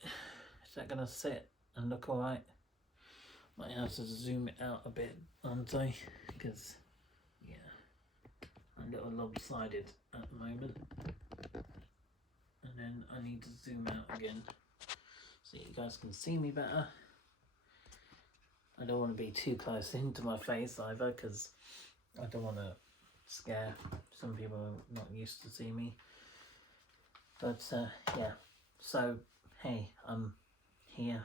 Is that going to sit and look alright? Might have to zoom it out a bit, aren't I? Because, yeah, I little lopsided at the moment. And then I need to zoom out again so you guys can see me better. I don't want to be too close into my face either, because I don't want to scare some people who are not used to see me. But yeah, so hey, I'm here,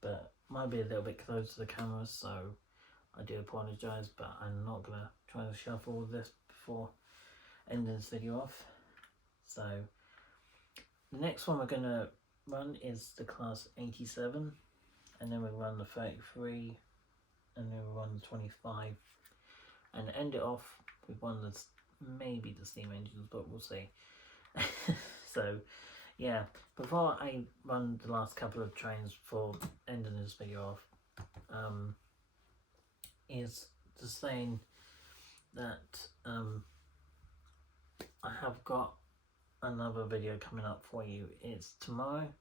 but might be a little bit close to the camera, so I do apologise, but I'm not going to try to shuffle all this before ending this video off. So the next one we're going to run is the class 87, and then we'll run the 33, and then we'll run the 25, and end it off with one that's maybe the steam engines, but we'll see. So yeah, before I run the last couple of trains for ending this video off, is just saying that I have got another video coming up for you. It's tomorrow,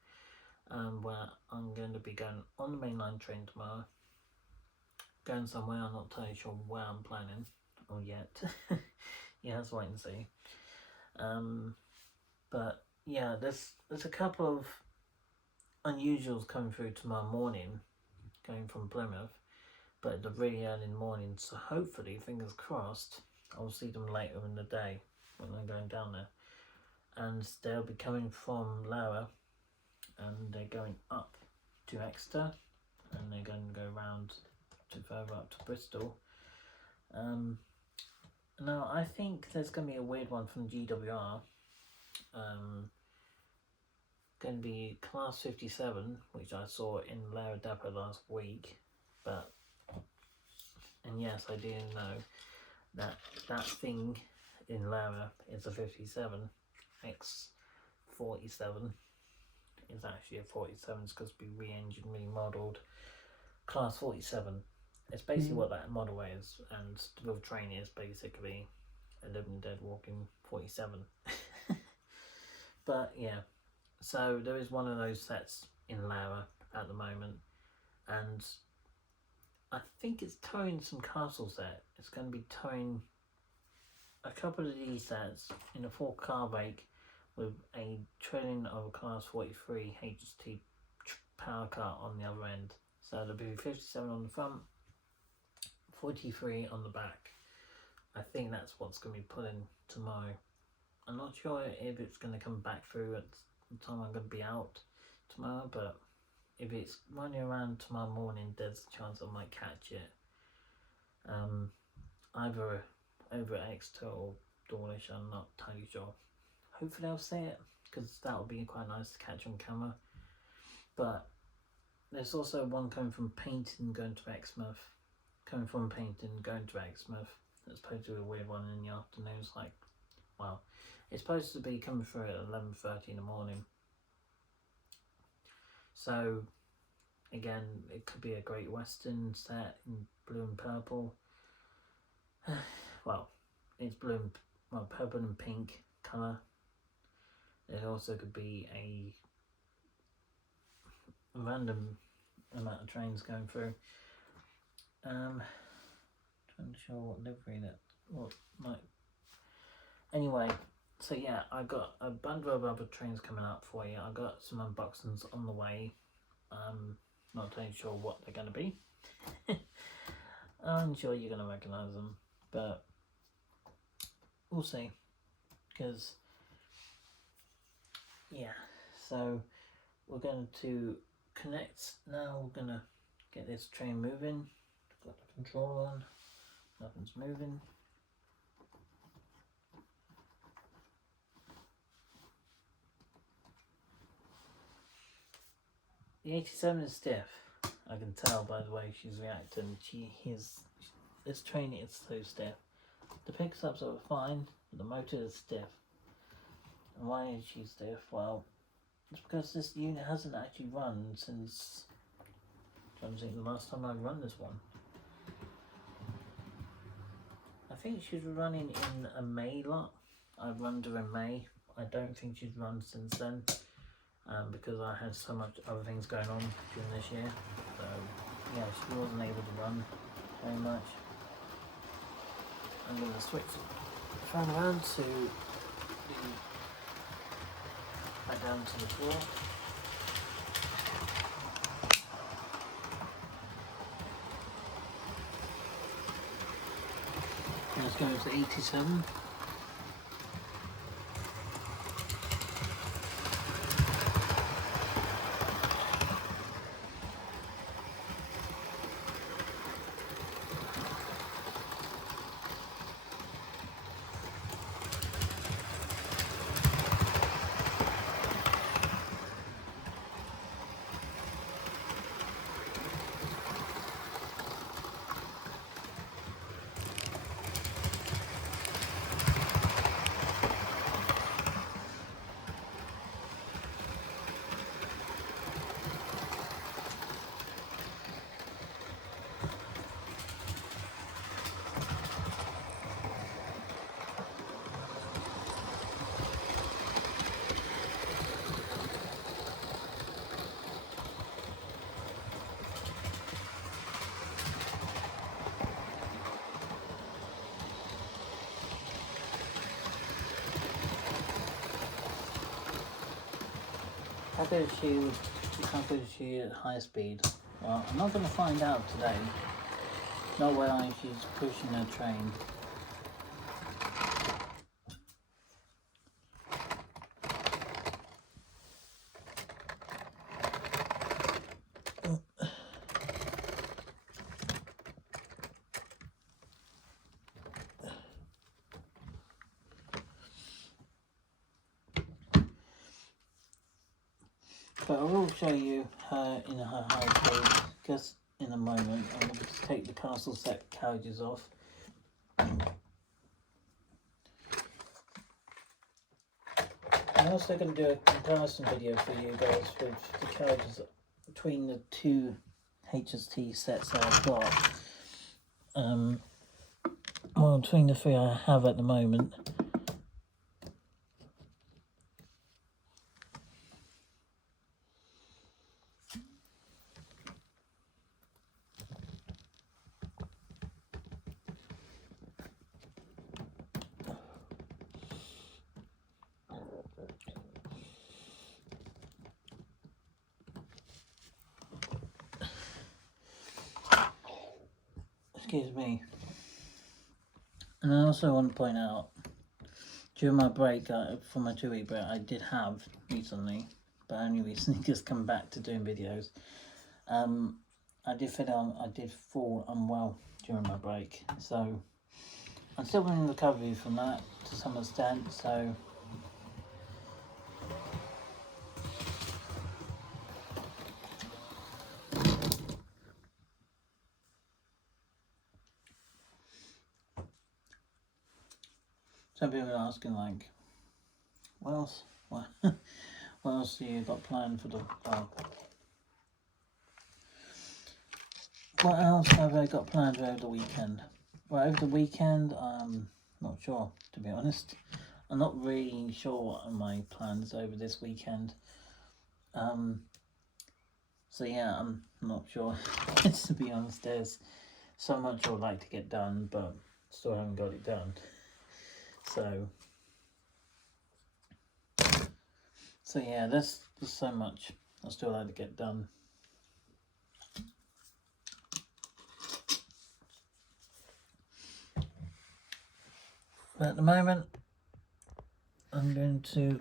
where I'm going to be going on the mainline train tomorrow, going somewhere. I'm not totally sure where I'm planning or yet. Yeah, let's wait and see. But yeah, there's a couple of unusuals coming through tomorrow morning, going from Plymouth, but they're really early in the morning, so hopefully, fingers crossed, I'll see them later in the day when I'm going down there. And they'll be coming from Lara, and they're going up to Exeter, and they're going to go round to further up to Bristol. Now I think there's going to be a weird one from GWR. Going to be class 57, which I saw in Lara Depot last week, and yes, I do know that that thing in Lara is a 57. X47 is actually a 47. It's because to be re-engined, remodelled. Class 47. It's basically what that model is, and the real train is basically a living dead walking 47. But yeah, so there is one of those sets in Lara at the moment, and I think it's towing some castle set. It's going to be towing a couple of these sets in a 4-car rake with a trailing of a class 43 HT power car on the other end. So there'll be 57 on the front, 43 on the back. I think that's what's going to be put in tomorrow. I'm not sure if it's going to come back through at the time I'm going to be out tomorrow, but if it's running around tomorrow morning, there's a chance I might catch it. Either over at Exeter or Dawlish, I'm not entirely sure. Hopefully I'll see it, because that would be quite nice to catch on camera. But there's also one coming from Paynton going to Exmouth. Coming from Paynton going to Exmouth. It's supposed to be a weird one in the afternoon. It's like, well, it's supposed to be coming through at 11:30 in the morning. So again, it could be a Great Western set in blue and purple. Well, it's blue and purple and pink colour. It also could be a random amount of trains going through. Trying to show what livery anyway, so yeah, I got a bundle of other trains coming up for you. I got some unboxings on the way. Not totally sure what they're going to be. I'm sure you're going to recognise them, but we'll see. Because yeah, so we're going to connect now. We're going to get this train moving. Got the control on, nothing's moving. The 87 is stiff. I can tell by the way she's reacting. This train is so stiff. The pickups are fine, but the motor is stiff. And why is she stiff? Well, it's because this unit hasn't actually run since, I'm trying to think the last time I run this one. I think she's running in a May lot. I run her in May. I don't think she's run since then, because I had so much other things going on during this year. So yeah, she wasn't able to run very much. I'm going to switch turn around to back down to the floor. Let's go to 87. How good is she at high speed? Well, I'm not going to find out today. Not while she's pushing her train. But I will show you her in her high speed just in a moment. I'm going to take the castle set carriages off. I'm also going to do a comparison video for you guys with the carriages between the two HST sets that I've got. Well, between the three I have at the moment. Excuse me. And I also want to point out, during my break, for my 2-week break, I did have recently, but only recently just come back to doing videos. I did fall unwell during my break, so I'm still in recovery from that to some extent, so some people are asking, like, what else? What else do you got planned for the what else have I got planned over the weekend? Well, over the weekend, not sure, to be honest. I'm not really sure what are my plans over this weekend. So yeah, I'm not sure. To be honest, there's so much I would like to get done, but still haven't got it done. So yeah, there's so much I still like to get done. But at the moment, I'm going to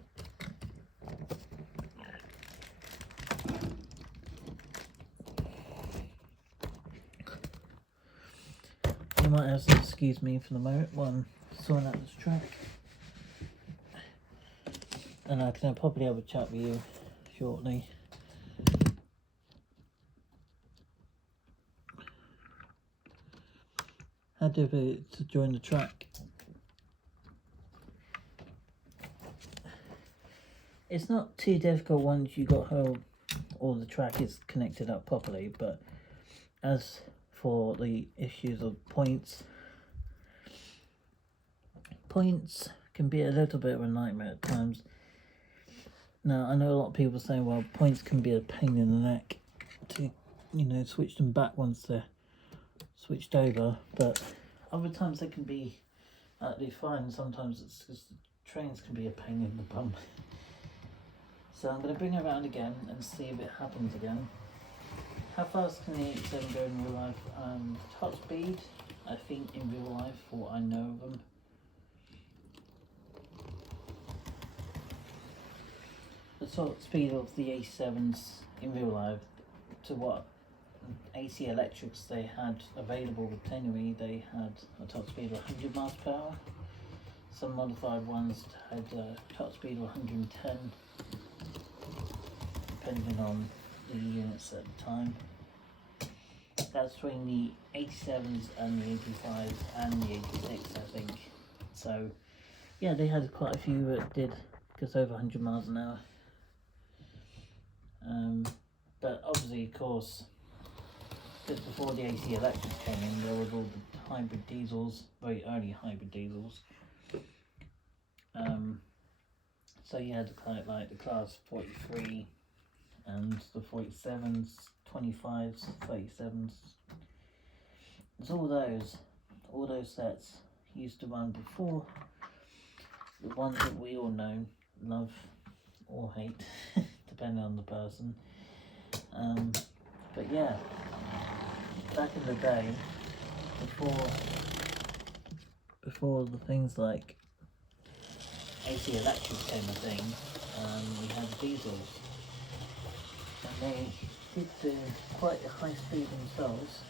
you might have to excuse me for the moment while I'm sorting out this track. And I can probably have a chat with you shortly. How difficult to join the track? It's not too difficult once you got all the track is connected up properly, but as for the issues of points can be a little bit of a nightmare at times. Now, I know a lot of people say, well, points can be a pain in the neck to, switch them back once they're switched over, but other times they can be they find sometimes it's because the trains can be a pain in the bum. So I'm going to bring it around again and see if it happens again. How fast can the 87 go in real life? Top speed, I think in real life, for what I know of them. The top speed of the 87s in real life to what AC Electrics they had available with Tenere, they had a top speed of 100 miles per hour. Some modified ones had a top speed of 110, depending on the units at the time. That's between the 87s and the 85s and the 86, I think. So, yeah, they had quite a few that did just over 100 miles an hour. But obviously, of course, just before the AC Electrics came in, there was all the hybrid diesels, very early hybrid diesels. So you had like the class 43 and the 47s, 25s, 37s. It's all those sets used to run before the ones that we all know, love or hate, depending on the person. But yeah, back in the day, before the things like AC Electric came a thing, we had diesels, and they did do quite a high speed themselves.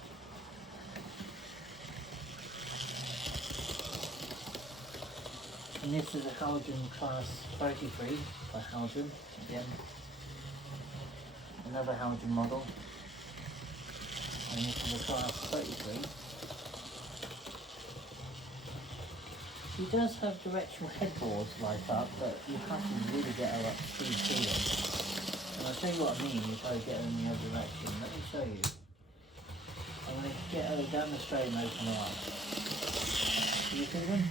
And this is a Haljan class 33 by Haljan again. Another Haljan model. And this is a class 33. He does have directional headboards light up, but you have to really get her up to speed to them. And I'll show you what I mean if I get her in the other direction. Let me show you. I'm going to get her down the straight and open her up. Do you see them?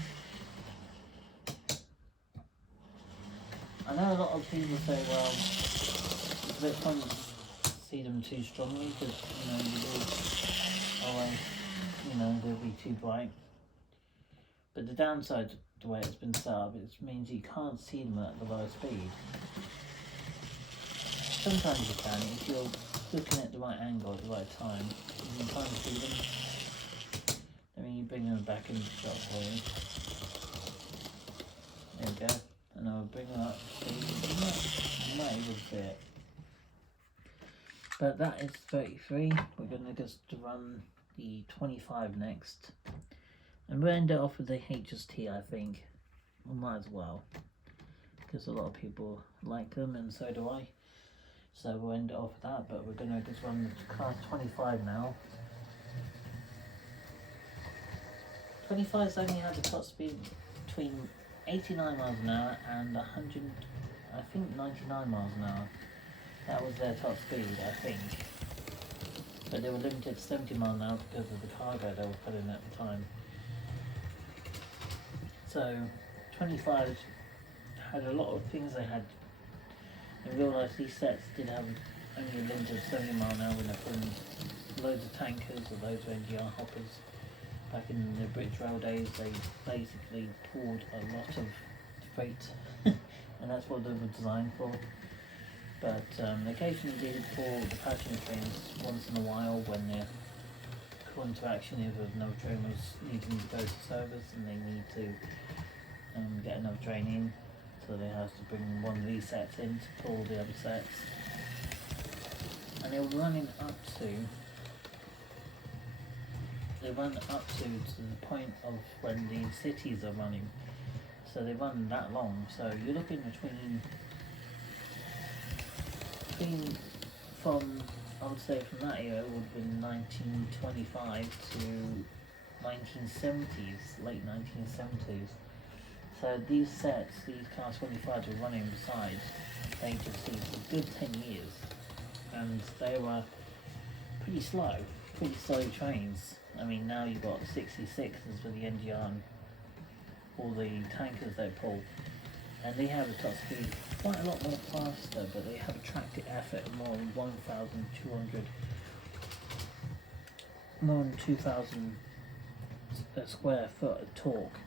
I know a lot of people say, well, it's a bit fun to see them too strongly because, they'll be too bright. But the downside to the way it's been set up, it means you can't see them at the lower speed. Sometimes you can, if you're looking at the right angle at the right time, you can kind of see them. Then you bring them back into shot for you. There we go. And I'll bring them up so you might able to see it. But that is 33. We're going to just run the 25 next. And we'll end it off with the HST, I think. We might as well. Because a lot of people like them and so do I. So we'll end it off with that, but we're going to just run the class 25 now. 25's only had a top speed between 89 miles an hour and 99 miles an hour. That was their top speed, I think. But they were limited to 70 miles an hour because of the cargo they were putting at the time. So 25 had a lot of things they had. In real life, these sets did have only a limited 70 mile an hour when they're putting loads of tankers or loads of NGR hoppers. Back in the British Rail days, they basically pulled a lot of freight, and that's what they were designed for. But they occasionally did pull the passenger trains once in a while when they're caught into action if another train was needing to go to service and they need to get another train in. So they have to bring one of these sets in to pull the other sets. And they were running up to the point of when the cities are running. So they run that long. So you're looking between from, I would say from that era, it would have been 1925 to 1970s, late 1970s. So these sets, these class 25s were running beside HST for a good 10 years. And they were pretty slow trains. I mean, now you've got 66s for the NGR and all the tankers they pull. And they have a top speed quite a lot more faster, but they have a tracted effort of more than 2,000 square foot of torque.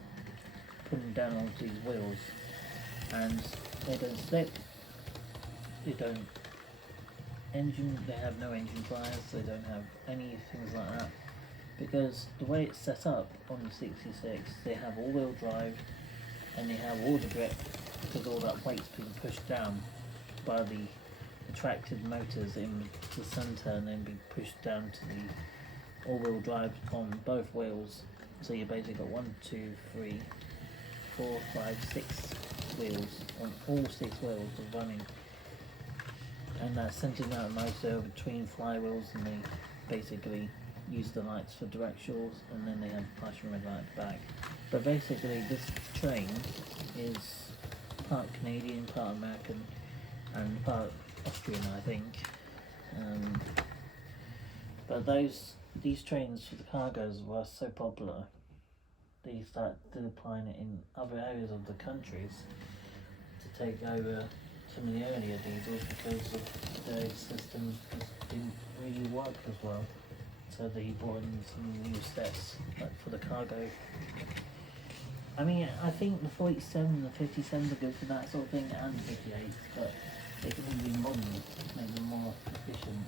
putting down onto these wheels, and they don't slip, they don't they have no engine fires, they don't have any things like that, because the way it's set up on the 66, they have all-wheel drive, and they have all the grip, because all that weight's being pushed down by the attracted motors in the centre, and then be pushed down to the all-wheel drive on both wheels. So you basically got 1, 2, 3, 4, 5, 6 wheels on all 6 wheels of running, and that centre mounted motor between flywheels, and they basically use the lights for directionals, and then they have flashing red light at the back. But basically this train is part Canadian, part American, and part Austrian, I think. But these trains for the cargoes were so popular, they started applying it in other areas of the countries to take over some of the earlier diesels, because of their system didn't really work as well. So they brought in some new sets, like for the cargo. I mean, I think the 47 and the 57 are good for that sort of thing, and the 58, but they can be modern, make them more efficient.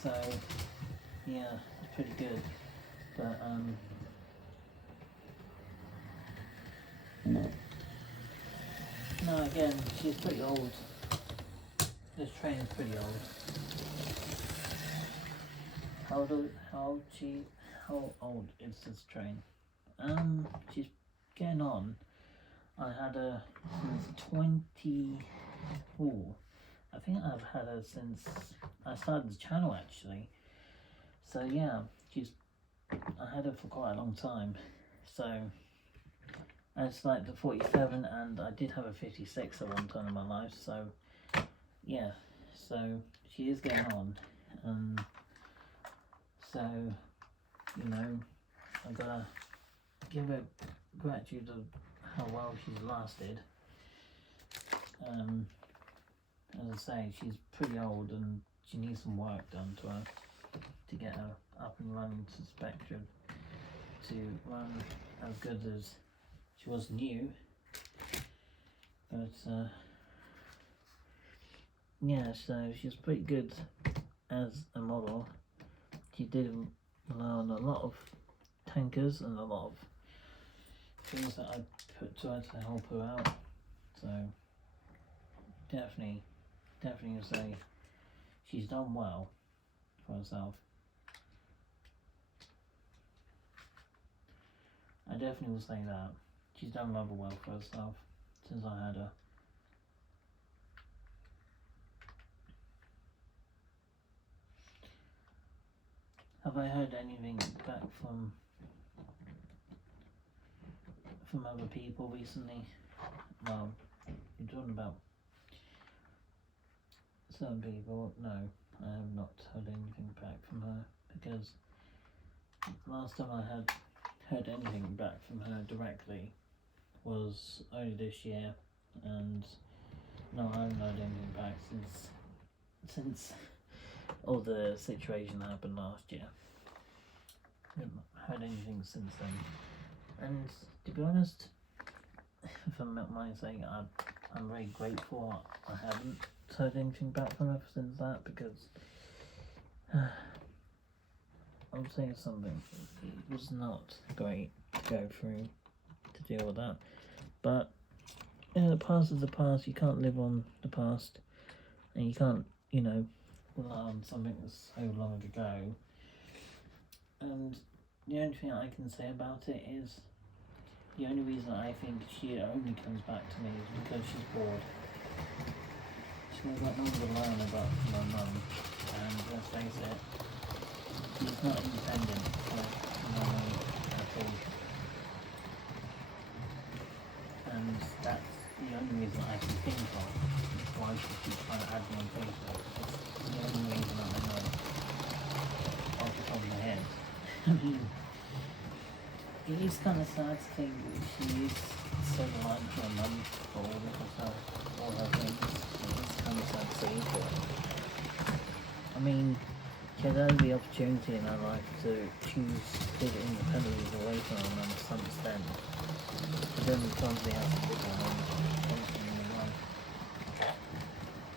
So, yeah, it's pretty good. But, no, again, she's pretty old. This train is pretty old. How old is this train? She's getting on. I had her since 20. I think I've had her since I started the channel, actually. So yeah, I had her for quite a long time. So it's like the 47, and I did have a 56 at one time in my life. So yeah, so she is getting on. So, you know, I've got to give her gratitude of how well she's lasted. As I say, she's pretty old, and she needs some work done to her to get her up and running to the spectrum, to run as good as she was new. But yeah, so she's pretty good as a model. She did rely on a lot of tankers and a lot of things that I put to her to help her out. So definitely would say she's done well for herself. I definitely will say that. She's done rather well for herself since I had her. Have I heard anything back from other people recently? Well, you're talking about certain people. No, I have not heard anything back from her, because last time I had heard anything back from her directly was only this year, and no, I haven't heard anything back since all the situation that happened last year. I haven't heard anything since then, and to be honest, if I'm not mind saying, I'm very grateful I haven't heard anything back from her since that, because I would say something, it was not great to go through to deal with that, but the past is the past. You can't live on the past, and you can't, rely on something that's so long ago. And the only thing I can say about it is, the only reason I think she only comes back to me is because she's bored. She's got no one to learn about my mum, and let's face it, she's not independent for my mum at all. And that's the only reason I can think of why she keeps trying to add me on Facebook. It's the only reason I know off the top of my head. I mean, it is kind of sad to think that she is so reliant on her mum for all her things. It is kind of sad to see, but I mean, she If I had the opportunity in my life to choose to live independently away from them and some extent, but then we constantly have to live on them, constantly run.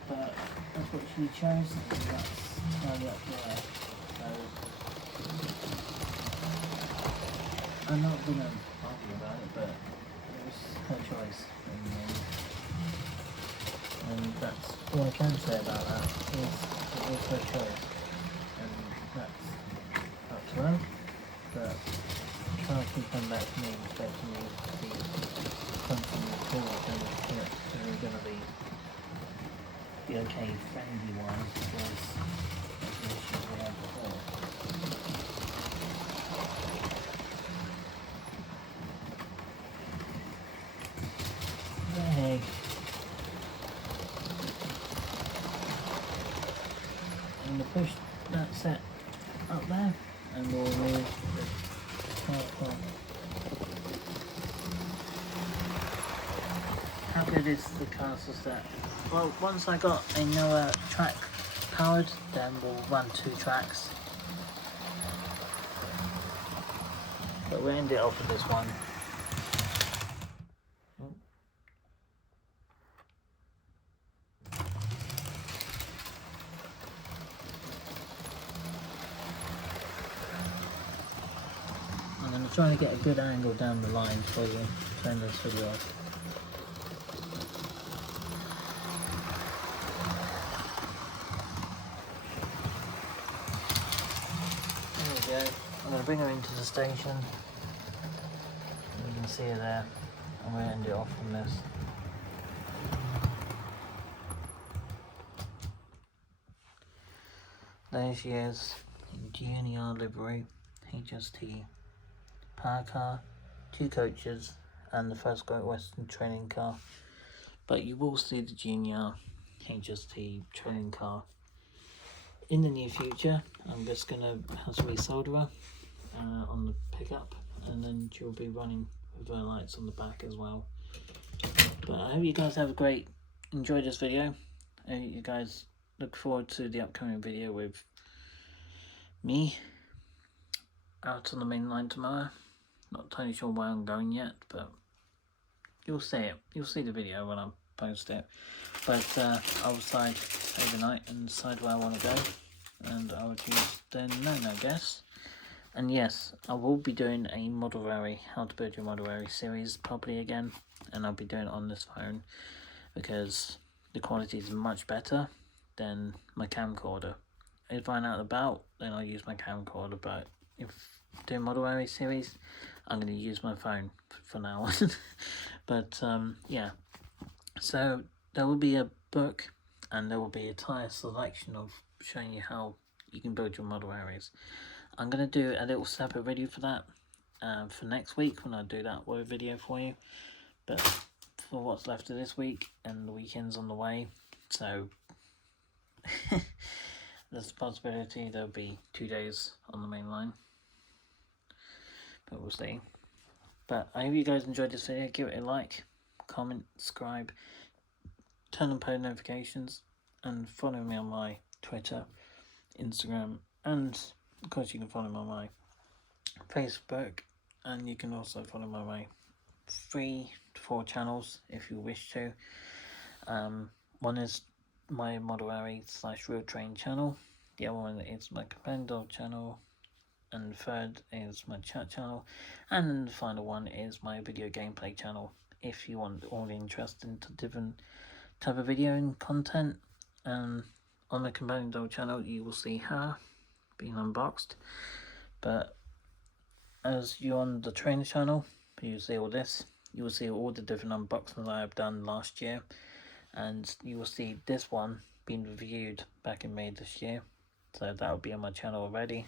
But that's what she chose, and that's entirely up to her. So I'm not gonna argue about it, but it was her choice in the end. And that's all I can say about that, is it was her choice. And that's up to her, but she can't keep coming back to me and expecting me to be constantly forward and we're gonna be okay friendly wise, because that's the issues we had before. Hey. I'm gonna push that set up there and we'll move the part on. How good is the castle set? Well, once I got another track powered, then we'll run 2 tracks. But we'll end it off with this one. I'm going to try to get a good angle down the line for you to end this video off. There we go. I'm going to bring her into the station. You can see her there. I'm going to end it off from this. There she is, in GNER livery, HST, power car, 2 coaches, and the first Great Western training car. But you will see the GNER HST training car in the near future. I'm just going to have to resolder her on the pickup, and then she'll be running with her lights on the back as well. But I hope you guys have a great, enjoy this video. I hope you guys look forward to the upcoming video with me out on the main line tomorrow. Not entirely sure where I'm going yet, but you'll see it. You'll see the video when I post it. But I'll decide overnight and decide where I want to go, and I'll choose then I guess. And yes, I will be doing a Modelary, how to build your Modelary series properly again, and I'll be doing it on this phone because the quality is much better than my camcorder. If I'm out and about, then I'll use my camcorder, but if doing Modelary series, I'm going to use my phone for now. But yeah, so there will be a book and there will be a entire selection of showing you how you can build your model areas. I'm going to do a little separate video for that for next week when I do that word video for you, but for what's left of this week and the weekend's on the way, so there's a possibility there'll be 2 days on the main line, but we'll see. But I hope you guys enjoyed this video. Give it a like, comment, subscribe, turn on post notifications, and follow me on my Twitter, Instagram, and of course you can follow me on my Facebook, and you can also follow me on my 3 to 4 channels if you wish to. One is my Modelary / Real Train channel, the other one is my Companion Dog channel, and the third is my chat channel, and then the final one is my video gameplay channel. If you want all interested in different type of video and content, on the Companion Dog channel you will see her being unboxed, but as you're on the trainer channel, you see all this. You will see all the different unboxings I have done last year, and you will see this one being reviewed back in May this year, so that will be on my channel already.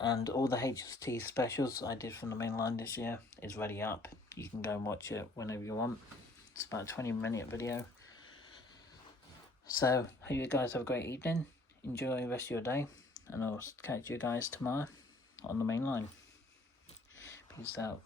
And all the HST specials I did from the main line this year is ready up. You can go and watch it whenever you want. It's about a 20-minute video. So, hope you guys have a great evening. Enjoy the rest of your day, and I'll catch you guys tomorrow on the main line. Peace out.